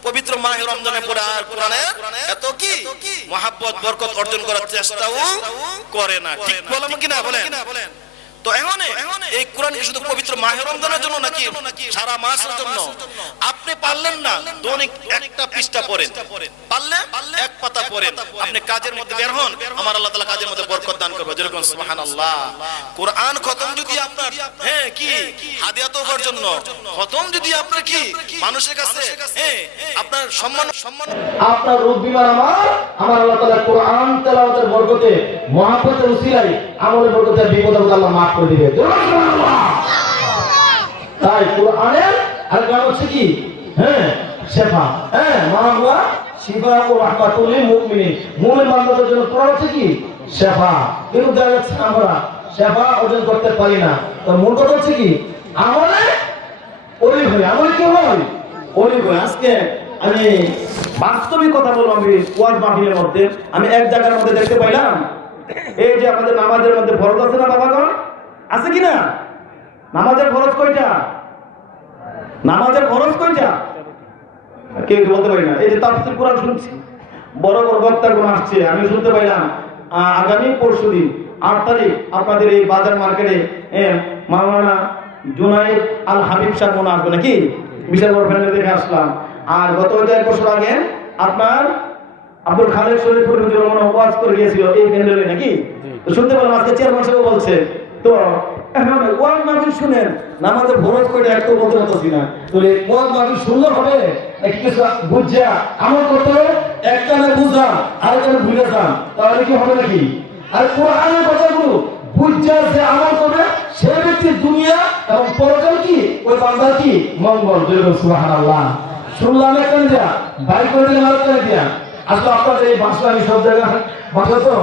পবিত্র মাহে রমজানে পড়ে, আর কোরআনের এত কি মহব্বত বরকত অর্জন করার চেষ্টাও করে না। ঠিক বললাম কিনা বলেন? তো এখন এই কোরআন কি শুধু পবিত্র মাহে রমজানের জন্য নাকি সারা মাসের জন্য? আপনি পারলেন না দৈনিক একটা পৃষ্ঠা পড়েন, পারলে এক পাতা পড়েন, আপনি কাজের মধ্যে বের হন, আমার আল্লাহ তাআলা কাজের মধ্যে বরকত দান করবে। যেরকম সুবহানাল্লাহ। কোরআন খতম যদি আপনার কি হাদিয়া তওবার জন্য, খতম যদি আপনার কি মানুষের কাছে আপনার সম্মান আপনার রোগ বিমার আমার আল্লাহ তাআলা কোরআন তেলাওয়াতের বরকতে, মহব্বতের উসিলায়, আমলের বরকতে বিপদ আপদ আল্লাহ মাফ করে দিবে। সুবহানাল্লাহ। তাই কোরআনের আর নাম হচ্ছে কি শিফা, মানবা শিফা ও রাহমাতুল লিল মুমিনিন, মুমিন বান্দাদের জন্য কোরআন হচ্ছে কি শিফা। কিন্তু দেখা যাচ্ছে আমরা শিফা অর্জন করতে পারি না। তো মূল কথা হচ্ছে কি আমলে ওলি হয়, আমলে কি হয় ওলি হয়। আজকে আমি বাস্তবিক কথা বলবো, আমি ওয়াজ মাহফিলের মধ্যে আমি এক জায়গার মধ্যে দেখতে পাইলাম, এই যে আমাদের নামাজের মধ্যে ফরজ আছে না বাবাগণ, আছে কি না? নামাজের ফরজ কয়টা? নামাজের ফরজ কয়টা? কেউ বলতে পারি না। এই যে তাফসীর কোরআন শুনছি, বড় বড় বক্তাগণ আসছে, আমি শুনতে পাইলাম আগামী পরশুদিন 8 তারিখ আপনাদের এই বাজার মার্কেটে মাওলানা জুনায়েদ আল হাবিব সাহেব মনে আসবে নাকি? বিশাল বড় প্যান্ডেল দেখে আসলাম। আর গত 1 বছর আগে আপনার আব্দুল খালেক শরীফপুর মনে ওয়াজ করে গিয়েছিল এই প্যান্ডেলে নাকি? তো শুনতে পেলাম আজকে চেয়ারম্যান সাহেব বলছে, তো এখন ওয়াজ মাহফিল শুনেন, নামাজের ফরজ কয়টা একটু বলতে পারতেছি না। তো ওয়াজ মাহফিল সুন্দর হবে নাকি কিছু বুঝা আমল করতে হবে, এক কানে বুঝা আর কানে ভুলে যান, তাহলে কি হবে নাকি? আর কোরআনের কথাগুলো বুঝা যে আমল করবে সে ব্যক্তির দুনিয়া এবং পরকাল কি ওই বান্দার কি মঙ্গল। সুবহানাল্লাহ। শুনলাম একটা দিয়া বাড়ি করে দিলাম আর একটা দিয়া। আসলে আপনাদের এই ভাষা আমি সব জায়গায় ভাষা তো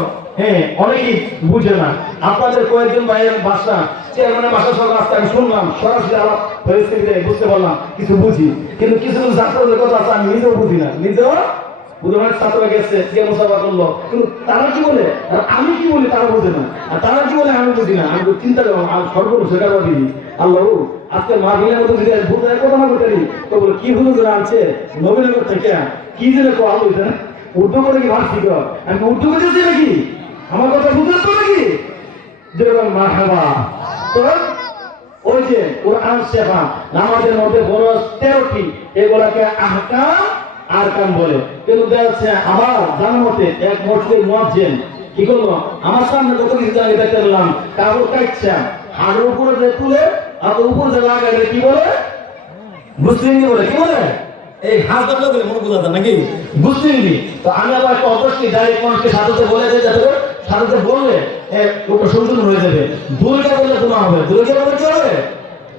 অনেকেই বুঝে না। আপনাদের কয়েকজন ভাইয়ের ভাষা, চেয়ারম্যানের ভাষা সব রাস্তায় আমি শুনলাম, সরাসরি আলাপ পরিস্থিতিতে বুঝতে পারলাম, কিছু বুঝি। কিন্তু কিছু কিছু ছাত্রদের কথা আছে আমি নিজেও বুঝি না, নিজেও বুধবার ছাত্র গেছে যে মুসাফা করলো, কিন্তু তারা কি বলে আর আমি কি বলি তারা বোঝে না, আর তারা কি বলে আমি বুঝি না। আমি তো চিন্তা করলাম আর সর্বত্র সেটা ভাবি আল্লাহ আজকে মাহফিলের মধ্যে যদি বুঝে কথা না করতে তো বলে কি বুঝে ধরে আনছে নবীনগর থেকে কি জেনে কোয়া হয়েছে না উর্দু করে কি ভাবছি গো, আমি উর্দু করেছি নাকি? আমার কথা বুঝে তো নাকি? যেরকম মারহাবা। তো ওই যে কোরআন শিফা, নামাজের মধ্যে বড় 13টি, এগুলাকে আহকাম আর কাম বলে। কিন্তু দেখছে আমার জানা মতে এক মসজিদের মুয়াজ্জিন কি করলো, আমার সামনে কত কিছু জায়গায় দেখতে পেলাম, কাপড় কাটছে হাড়ের উপরে যে তুলে আর উপরে যে লাগাই কি বলে মুসলিম বলে, কি বলে এই হাত ধরলে বলে মনে বোঝা যায় নাকি মুসলিম। তো আমি আবার একটা অবশ্যই ডাইরেক্ট মানুষকে সাথে বলে দিয়ে যাবে, সাথে বললে ওটা সংশোধন হয়ে যাবে। দুইটা বললে গুণা হবে, দুইটা বললে কি হবে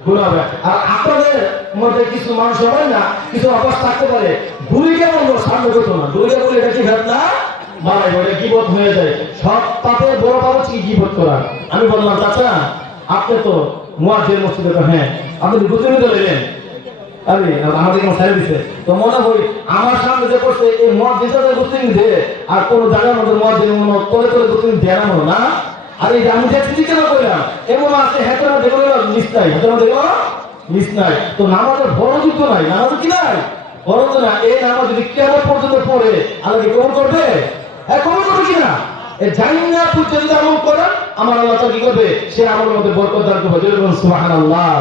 গুণা হবে। আর আপনাদের মধ্যে কিছু মানুষ হয় না, কিছু অভ্যাস থাকতে পারে, দুইটা বলবো সামনে করতো না, দুইটা বলে এটা কি ঘটনা মারাই বলে গীবত হয়ে যায়। সব পাপে বড় পাপ হচ্ছে গীবত করা। আমি বললাম চাচা আপনি তো মুয়াজ্জিন মসজিদে, আপনি বুঝতে পেরেছেন আরে আমাদের কেমন সাইড দিচ্ছে। তো মনে হয় আমার সামনে যে করছে এই মুয়াজ্জিনটা বুঝতে নিতে, আর কোন জায়গার মধ্যে মুয়াজ্জিন মনে করে করে বুঝতে দেয় না না। আর এই আমি দেখছি কেন করলাম এমন আছে হেতনা দেখো মিস নাই, হেতনা দেখো মিস নাই। তো নামাজের ফরজ তো নাই, নামাজ কি নাই ফরজ না। এই নামাজ যদি কেমন পর্যন্ত পড়ে আল্লাহ কি কবুল করবে? কবুল করবে কিনা জানি না। পূর্বে যদি আমল করেন আমার আল্লাহ কি করবে, সে আমলের মধ্যে বরকত দান করবে। সুবহানাল্লাহ।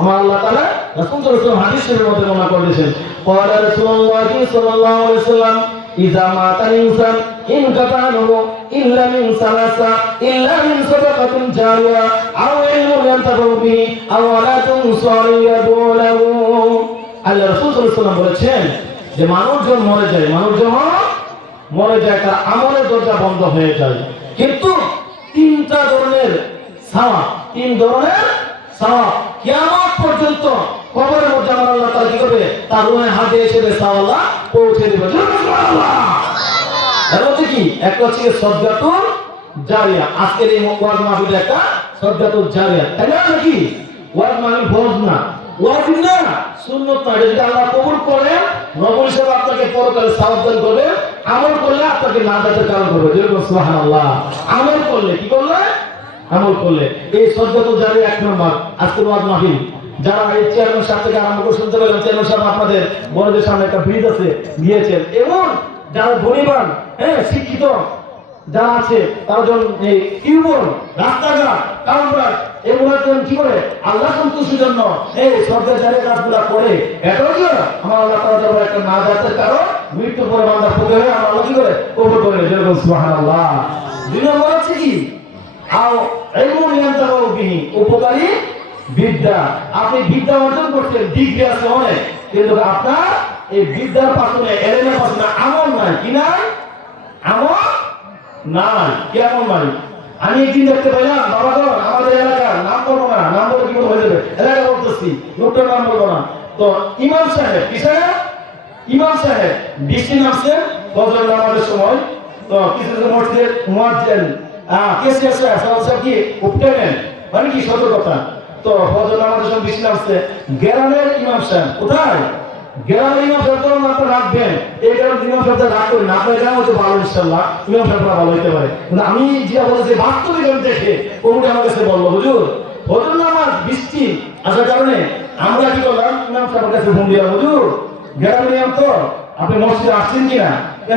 আমার আল্লাহ তাআলা রাসূল সাল্লাল্লাহু আলাইহি ওয়াসাল্লাম হাদিস শরীফের মধ্যে বর্ণনা করেছেন, ক্বালা রাসূলুল্লাহ সাল্লাল্লাহু আলাইহি ওয়াসাল্লাম ইযা মাতাল ইনসান ইন কাতানহু ইল্লা মিন সালাসা ইল্লা মিন সাদাকাতিন জারিয়া আও ইলমুন ইয়ানতাফু বিহি আও ওয়ালাদুন সালিহুন ইয়াদউ লাহু। আল্লাহ রাসূল সাল্লাল্লাহু আলাইহি ওয়াসাল্লাম বলেছেন যে মানুষজন মরে যায়, মানুষজন মরে যায়, তার আমলের দরজা বন্ধ হয়ে যায়। কিন্তু তিনটা ধরনের সাওয়া, তিন ধরনের সাওয়া কিয়ামত পর্যন্ত কবরের মধ্যে আমার আল্লাহ তাআলা কি করবে, তার রূহে হাত দিয়ে এসে সাওয়াল্লাহ পৌঁছে দেবে। সুবহানাল্লাহ। এর মধ্যে কি একটা হচ্ছে সদকাতুল জারিয়া, আজকের এই ওয়াজ মাহফিলে একটা সদকাতুল জারিয়া, তাই না? নাকি ওয়াজ মাহফিল ফরজ না, ওয়াজিব না, সুন্নাত না। যদি আল্লাহ কবুল করেন, নবী হিসেবে আপনাকে পরকালে সওয়াব দান করবে, আমল করলে আপনাকে নাজাতের কারণ করবে। যেরকম সুবহানাল্লাহ, আমল করলে কি করলে, আমল করলে। এই সদকাতুল জারিয়া এক নম্বর আজকের ওয়াজ মাহফিল। যারা এই চেয়ারম্যান সাহেব থেকে আরম্ভ করে শুনতে পেলেন, চেয়ারম্যান সাহেব আপনাদের বড়দের সামনে একটা ব্রিজ আছে দিয়েছেন, এবং যারা ধনীবান, হ্যাঁ, শিক্ষিত যারা আছে তার জন্য এই টিউবওয়েল, রাস্তাঘাট, কাউন্টার, এগুলোর জন্য কি করে আল্লাহ সন্তুষ্টির জন্য এই সরকারি জায়গায় কাজগুলা করে, এটাও কি আমার আল্লাহ তাআলা একটা নাজাতের কারণ, মৃত্যুর পরে বান্দা পড়ে হয়ে আমার আল্লাহ কি করে কবুল করে। যেরকম সুবহানাল্লাহ। দুই নম্বর হচ্ছে কি আও ইলমু ইয়ানতাফাউ বিহি, উপকারী বিদ্যা। আপনি বিদ্যা অর্জন করছেন, ডিগ্রি আছে অনেক, কিন্তু আপনার এই বিদ্যার পাশে, এলেমের পাশে আমল নাই। কি নাই? আমল নাই। কেমন নাই? আমি একদিন দেখতে পাইলাম, বাবা তো আমাদের এলাকার নাম বলবো না, নাম বলে কি হয়ে যাবে, এলাকা বলতেছি, লোকটার নাম বলবো না। তো ইমাম সাহেব, কি সাহেব? ইমাম সাহেব বৃষ্টি নামছে ফজর নামাজের সময়। তো কিছু কিছু মসজিদের মুয়াজ্জিন কেসে আছে সব কি উপটেন, মানে কি সতর্কতা। তো ফজর নামাজের সময় বৃষ্টি নামছে, গ্রামের ইমাম সাহেব কোথায়? গ্রামের ইমাম সাহেব তো আপনারা রাখবেন, এই গ্রামের ইমাম সাহেব রাগ করেন না, আপনার গ্রাম হচ্ছে ভালো, ইনশাআল্লাহ ইমাম সাহেবরা ভালো হইতে পারে। কিন্তু আমি যেটা বলেছি বাস্তবিক আমি দেখে ওগুলো আমার কাছে বললো, হুজুর ফজর নামাজ বৃষ্টি আসার কারণে আমরা কি করলাম, ইমাম সাহেবের কাছে ফোন দিলাম, হুজুর গ্রামের ইমাম তো আপনি মসজিদে আসছেন কিনা?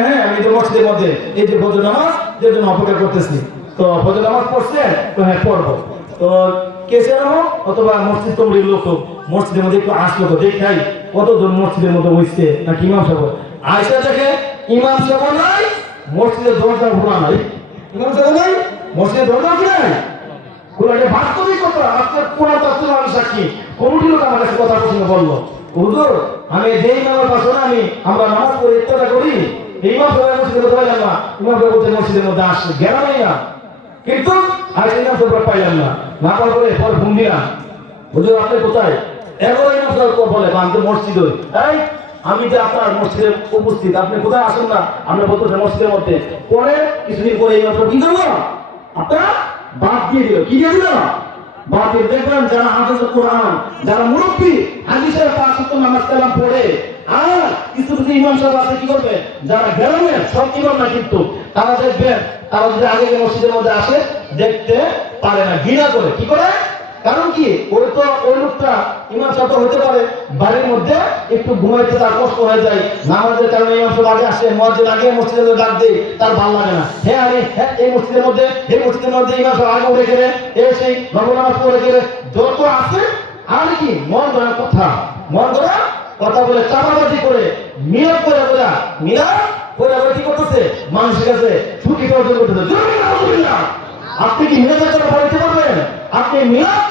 হ্যাঁ, আমি তো মসজিদের মধ্যে এই যে ফজর নামাজ এর জন্য অপেক্ষা করতেছি। তো ফজর নামাজ পড়ছেন? তো হ্যাঁ পড়বো। তো কেসে হোক অথবা মসজিদ কমিটির লোক হোক, মসজিদের মধ্যে একটু আসলো, তো দেখাই কতজন মসজিদের মধ্যে বসছে নাকি ইমাম সাহেব আয়সা থেকে ইমাম সাহেব নাই, মসজিদের দরজা খোলা নাই, ইমাম সাহেব নাই, মসজিদের দরজা কি নাই। কোরআনে বাস্তবিক কথা, আজকে কোরআন তাফসীর আমি সাক্ষী, কমিটির লোক আমার কাছে কথা প্রসঙ্গ বললো, হুজুর আমি যেই ইমামের পাশে আমরা নামাজ পড়ে ইত্তেদা করি, এই ইমাম সাহেব মসজিদে পাইলাম না, ইমাম সাহেব বলছে মসজিদের মধ্যে আসছে, গেলামই না, কিন্তু আর ইমাম সাহেব পাইলাম না, না পাওয়ার পরে পরে ফোন দিলাম, হুজুর আপনি কোথায়? এবার ইমাম সাহেব বলে আমি তো মসজিদ, এই আমি যে আপনার মসজিদে উপস্থিত, আপনি কোথায় আসেন না, আপনি বলতেছেন মসজিদের মধ্যে। পরে কিছুদিন পরে ইমাম সাহেব কি করলো, আপনার বাদ দিয়ে দিল। কি দিয়ে দিল? বাদ দিয়ে। দেখবেন যারা হাফেজ কোরআন, যারা মুরব্বী হাদিসের ৫ ওয়াক্ত নামাজ কালাম পড়ে, আর কিছু কিছু ইমাম সাহেব আছে কি করবে, যারা গ্রামের সব ইমাম না, কিন্তু তারা দেখবেন তারা যদি আগে মসজিদের মধ্যে আসে দেখতে পারে না, ঘৃণা করে। কি করে? কারণ কি, ওই তো ওই লোকটা ইমাম সাহেব হতে পারে বাড়ির মধ্যে একটু ঘুমাইতে তার কষ্ট হয়ে যায়, নামাজের কারণে ইমাম সাহেব আগে আসে, মুয়াজ্জিন আগে মসজিদের মধ্যে ডাক দেয়, তার ভালো লাগে না। হ্যাঁ আরে হ্যাঁ, এই মসজিদের মধ্যে ইমাম সাহেব আগে উঠে গেলে সেই নফল নামাজ পড়ে গেলে যত আছে, আর কি মন ধরা কথা, মন ধরা কথা বলে চাপাবাজি করে মিলাদ করে বলা, মিলাদ করে আবার কি করতেছে, মানুষের কাছে সুখী অর্জন করতেছে। আপনি কি মিলাদের কথা বলতে পারবেন? আপনি মিলাদ,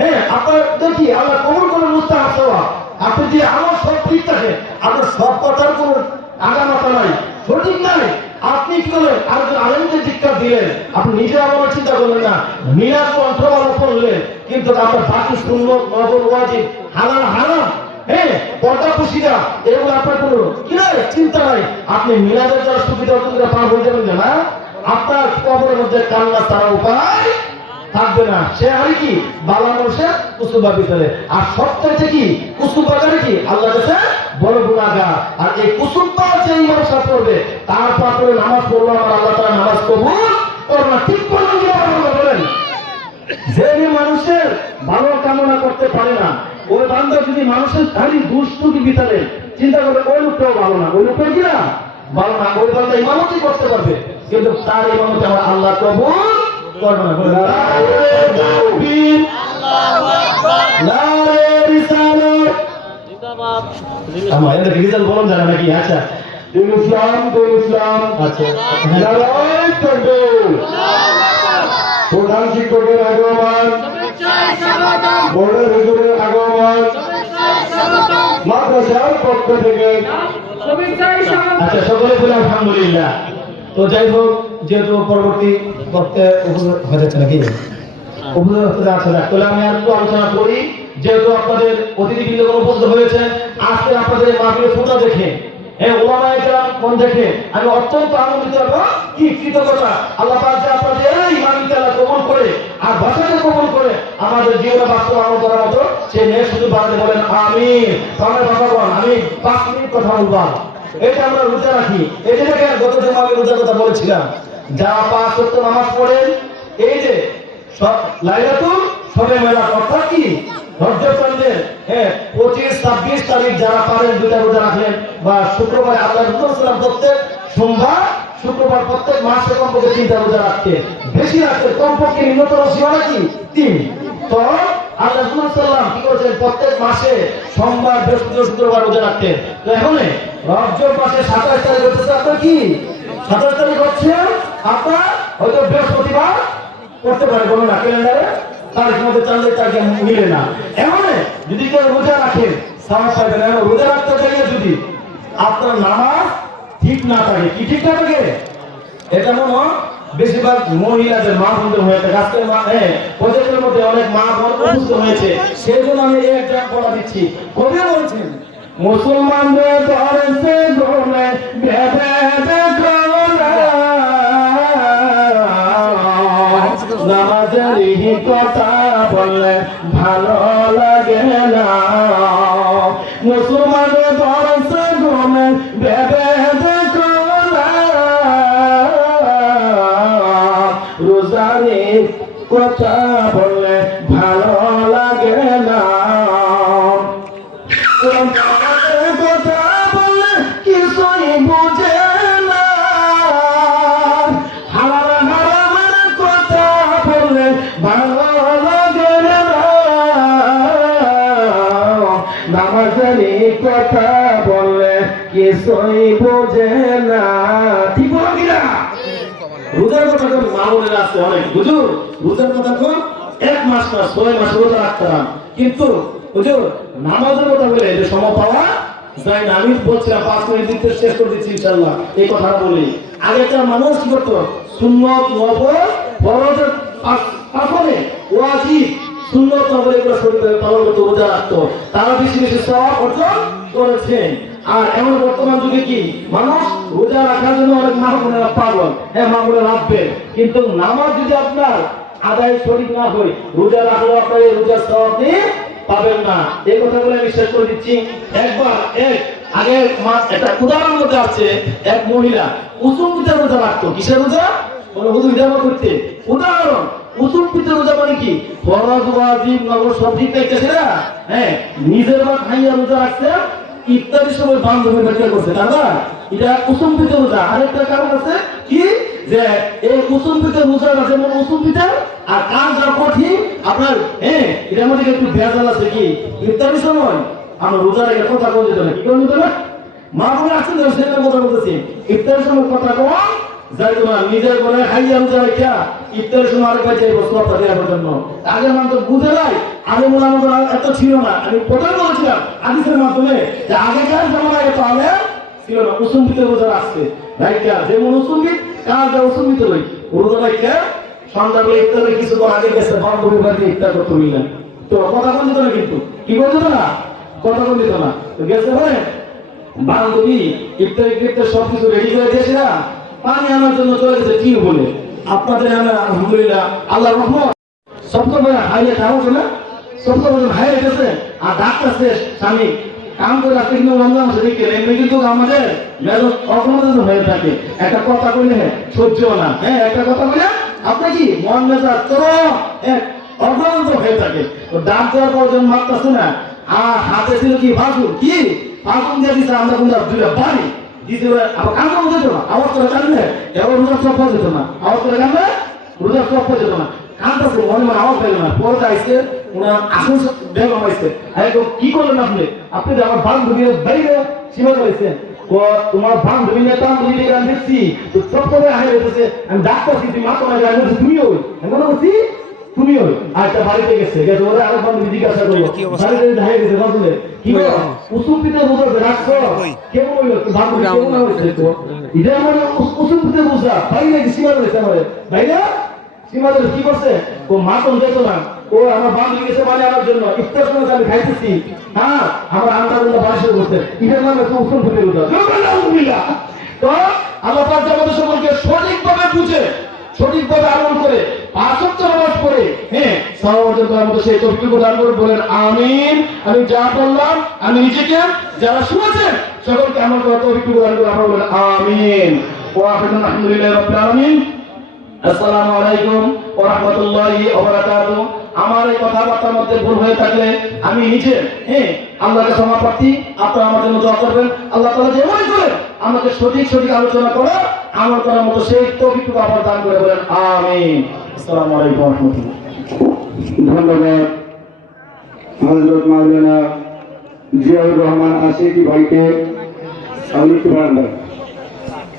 হ্যাঁ আপনার দেখি আল্লাহ কবুল করে মুস্তাহাব সওয়াব, আপনি যে আমার সব ঠিক থাকে, আপনার সব কথার কোনো আগামাতা নাই, সঠিক নাই, আপনি কি করলেন আরেকজন আলেমকে শিক্ষা দিলেন, আপনি নিজে আমার চিন্তা করলেন না, মিলাদ কণ্ঠমালা পড়লেন, কিন্তু আপনার বাকি সুন্নত, নফল, ওয়াজিব, হালাল হারাম, হ্যাঁ পর্দা পুশিদা, এগুলো আপনার কোনো কি নাই, চিন্তা নাই। আপনি মিলাদের যারা সুবিধা অসুবিধা পার হয়ে যাবেন না, আপনার কবরের মধ্যে কান্না তারা উপায় থাকবে না। সে আর কি বালা মানুষের কুসুবা ভিতরে, আর সবচাইতে কি কুসুবাগারে কি আল্লাহ কাছে বড় গুনাহগার। আর এই কুসুবা যে ইমাম সাহেব করবে, তারপরে নামাজ পড়লো, আমার আল্লাহ তাআলা নামাজ কবুল করবে না। ঠিক করলেন কি বলেন? যে মানুষের ভালো কামনা করতে পারে না, ওই বান্দা যদি মানুষের খালি দুষ্টুকি ভিতরে চিন্তা করবে, ওই লোকটাও ভালো না, ওই লোকটা কি না ভালো না, ওই বান্দা ইমামতি করতে পারবে, কিন্তু তার ইমামতি আমার আল্লাহ কবুল করবে না। আমার এটা রিজাল্ট বলুন জানা নাকি? আচ্ছা ইসলাম তো ইসলাম, আচ্ছা প্রধান শিক্ষকের আগমন, বোর্ডের হুজুরের আগমন, মাদ্রাসার পক্ষ থেকে আচ্ছা, সকলে বলে আলহামদুলিল্লাহ। তো যাই হোক, যেহেতু পরবর্তী বক্তে হয়ে যাচ্ছে নাকি উপস্থিত আছে না, তাহলে আমি আর একটু আলোচনা করি। যেহেতু আপনাদের অতিথিবৃন্দ উপস্থিত হয়েছে, আজকে আপনাদের মাহফিলের ফটো দেখে ওলামায়ে কেরাম মন দেখে আমি অত্যন্ত আনন্দিত এবং কি কৃতজ্ঞতা আল্লাহ পাক যে আপনাদের এই মাহফিলকে আল্লাহ কবুল করে আর ভাষাকে কবুল করে আমাদের জীবনে বাস্তবায়ন করার মতো সে নেক সুযোগ বাড়াতে বলেন আমিন। আমার ভগবান, আমি 5 মিনিট কথা বলবো, এটা আমরা রোজা রাখি। এই যে দেখেন, গত জুমা আমি রোজার কথা বলেছিলাম, যারা 5 ওয়াক্ত নামাজ পড়েন, এই যে লাইলাতুল শবে মেরাজ অর্থাৎ কি রজবচন্দ্রের 25, 26 তারিখ যারা পারেন 2টা রোজা রাখলেন, বা শুক্রবার আল্লাহ রাসূল সাল্লাল্লাহু প্রত্যেক সোমবার শুক্রবার প্রত্যেক মাসে কমপক্ষে 3টা রোজা রাখতে, বেশি রাখতে কমপক্ষে ন্যূনতম সীমানা কি 3। তো আল্লাহ রাসূল সাল্লাল্লাহু কি করেছেন, প্রত্যেক মাসে সোমবার বৃহস্পতিবার শুক্রবার রোজা রাখতেন। তো এখন রজব মাসে 27 তারিখ হচ্ছে আপনার কি 27 তারিখ হচ্ছে আপনার হয়তো বৃহস্পতিবার করতে পারে কোনো না, ক্যালেন্ডারে তারিখ মধ্যে চাঁদের তারিখ মিলে না। এমন যদি কেউ রোজা রাখেন সামাজ পাইবেন। এমন রোজা রাখতে চাইলে যদি আপনার নামাজ ঠিক না থাকে, কি ঠিক না থাকে, এটা মনে হয় বেশিরভাগ মহিলাদের মা বোনদের হয়ে থাকে। আজকে প্রজেক্টের মধ্যে অনেক মা বোন অসুস্থ হয়েছে, সেই জন্য আমি এই একটা পড়া দিচ্ছি। কবি বলছেন, মুসলমানদের ধরেছে গোলে ভেবে দেখো না, নামাজের কথা বললে ভালো লাগে না, মুসলমানের ধরেছে গোলে ভেবে দেখো না, রোজার কথা বললে ভালো লাগে না, কথা বললে কিছুই বুঝে না, হারাম হারামের কথা বললে ভালো লাগে না, নামাজের কথা বললে কিছুই বুঝে না। ঠিক বলো কিনা? রোজার কথা কোন মা বোনের আছে অনেক হুজুর, রোজার কথা কোন 1 মাস না 6 মাস রোজা রাখতাম, কিন্তু হুজুর নামাজের কথা বলে যে সময় পাওয়া যায় না। আমি বলছিলাম 5 মিনিট দিতে শেষ করে দিচ্ছি ইনশাআল্লাহ। এই কথাটা বলি, আগেকার মানুষ কি করতো, সুন্নত নফল ফরজের পাশে ওয়াজিব সুন্নত নফল এগুলো শরীরে পালন করতে রোজা রাখতো, তারা বেশি বেশি সওয়াব অর্জন করেছেন। আর এমন বর্তমান যুগে কি মানুষ রোজা রাখার জন্য অনেক মা বোনেরা পাগল, মা বোনেরা রাখবে, কিন্তু নামাজ যদি আপনার আদায় সঠিক না হয়, রোজা রাখলে আপনার এই রোজার সওয়াব পাবেন না। এই কথাগুলো আমি শেষ করে দিচ্ছি। একবার আগে একটা উদাহরণ মধ্যে আছে, এক মহিলা উসুম পিঠা রোজা রাখতো। কিসের রোজা? বলে হুজুর বিধান করতে। উদাহরণ, উসুম পিঠা রোজা মানে কি ফরজ ওয়াজিব নফল সব ঠিক থাকতেছে না, নিজের বা খাইয়া রোজা রাখছে, ইফতারের সময় বান্ধবী বাচ্চা করছে, তারা এটা উসুম পিঠা রোজা। আরেকটা কারণ আছে কি, যে এই উসুম পিঠা রোজা যেমন উসুম পিঠা আর কাজ যা কঠিন আপনার এটার মধ্যে একটু ভেজাল আছে। কি ইফতারের সময় আমরা রোজা রেখে কথা বলতে দিত না, কি করে দিত না, মা বোন আসছেন সেটা কথা বলতেছি, ইফতারের সময় কথা কওয়া যাই তোমার নিজের ঘরে খাইয়া রোজা রেখা ইফতারের সময় আরেক বাচ্চা কথা দেওয়ার জন্য। আগে মানুষ বুঝে নাই, আগে মনে হয় এত ছিল না। আমি প্রথম বলেছিলাম হাদিসের মাধ্যমে যে আগেকার জামানায় এত আলে ছিল না। উসুম পিঠা রোজা রাখছে রাইকা, যেমন উসুম পিঠ কাজ যা উসুম পিঠা রই রোজা রাইকা সন্ধ্যাবেলা ইফতারের কিছুক্ষণ আগে গেছে বান্ধবীর বাড়িতে ইফতার করতে মিললেন। তো কথা বল দিত না, কিন্তু কি বলতো না, কথা বল দিত না। তো গেছে বলে বান্ধবী ইফতার সবকিছু রেডি করে দিয়েছে না, পানি আনার জন্য চলে গেছে কি বলে। আপনাদের আলহামদুলিল্লাহ আল্লাহ রহমত সবসময় হাইলে খাওয়া না, সবসময় হাইলে গেছে। আর ডাক্তার শেষ স্বামী কাম করে রাখতে কিন্তু রমজান মাসে দেখতে এমনি কিন্তু আমাদের অক্ষমতা হয়ে থাকে। একটা কথা বলে সহ্য না, একটা কথা বলে আপনার কি মন মেজাজ চরম অক্ষমতা হয়ে থাকে। তো ডাক দেওয়ার পর যখন মারতেছে না, আর হাতে ছিল কি ফাঁসুন, কি ফাঁসুন দিয়ে দিচ্ছে, আমরা কিন্তু দুইটা বাড়ি দিতে আবার কাম করা যেত না, আওয়াজ করে কানবে এবার রোজা সব পাওয়া যেত না, আওয়াজ করে কানবে রোজা সব পাওয়া যেত না। কানতেছে মনে মনে আওয়াজ পেল না, পরে আইসে ওনার আসল দেহ নামাইছে। কি করলেন আপনি? আপনি যে আমার বান্ধবীর বাইরে সীমা করেছেন, তোমার বান্ধবী নেতা আমি দেখছি তো সব সময় হাই হইতেছে, আমি ডাক্তার তুমি মা তোমার বলছি তুমি ওই মনে করছি তুমিও আচ্ছা বাড়িতে গেছে গেছে ওরা আরো বান্ধবী জিজ্ঞাসা করলো বাড়িতে ধাই গেছে বাজলে কি গো উসুপিতে বুঝাবে রাখছো কেমন হইলো বান্ধবী কেমন হইছে তো এটা মানে উসুপিতে বুঝা ভাই নাকি সীমা রয়েছে আমারে ভাই না সীমা ধরে কি করছে ও মা তো যেত না ও আমার বান্ধবী গেছে মানে আমার জন্য ইফতার সময় আমি খাইতেছি হ্যাঁ আমার আন্দাজটা বাড়িতে করতে এটার নামে তো উসুপিতে বুঝা আলহামদুলিল্লাহ তো আল্লাহ পাক আমাদের সকলকে সঠিকভাবে বুঝে সঠিকভাবে আমল করে পাঁচ ওয়াক্ত নামাজ পড়ে হ্যাঁ সওয়াব অর্জন করার মতো সেই তৌফিক দান করুন বলেন আমিন। আমি যা বললাম আমি নিজেকে যারা শুনেছেন সকলকে আমল করার তৌফিক দান করুন আপনারা বলেন আমিন। ওয়া আলহামদুলিল্লাহি রাব্বিল আলামিন। আসসালামু আলাইকুম ওয়া রাহমাতুল্লাহি ওয়া বারাকাতুহু। আমার এই কথাবার্তার মধ্যে ভুল হয়ে থাকলে আমি নিজে হ্যাঁ আল্লাহকে ক্ষমা প্রার্থী, আপনারা আমার জন্য দোয়া করবেন। আল্লাহ তাআলা যেমন করেন আমাকে সঠিক আলোচনা করা আমল করার মতো সেই তৌফিকটুকু আবার দান করে বলেন আমিন। আসসালামু আলাইকুম ওয়া রাহমাতুল্লাহ। ধন্যবাদ হযরত মাওলানা জিয়াউর রহমান আশিকি ভাইকে। আমি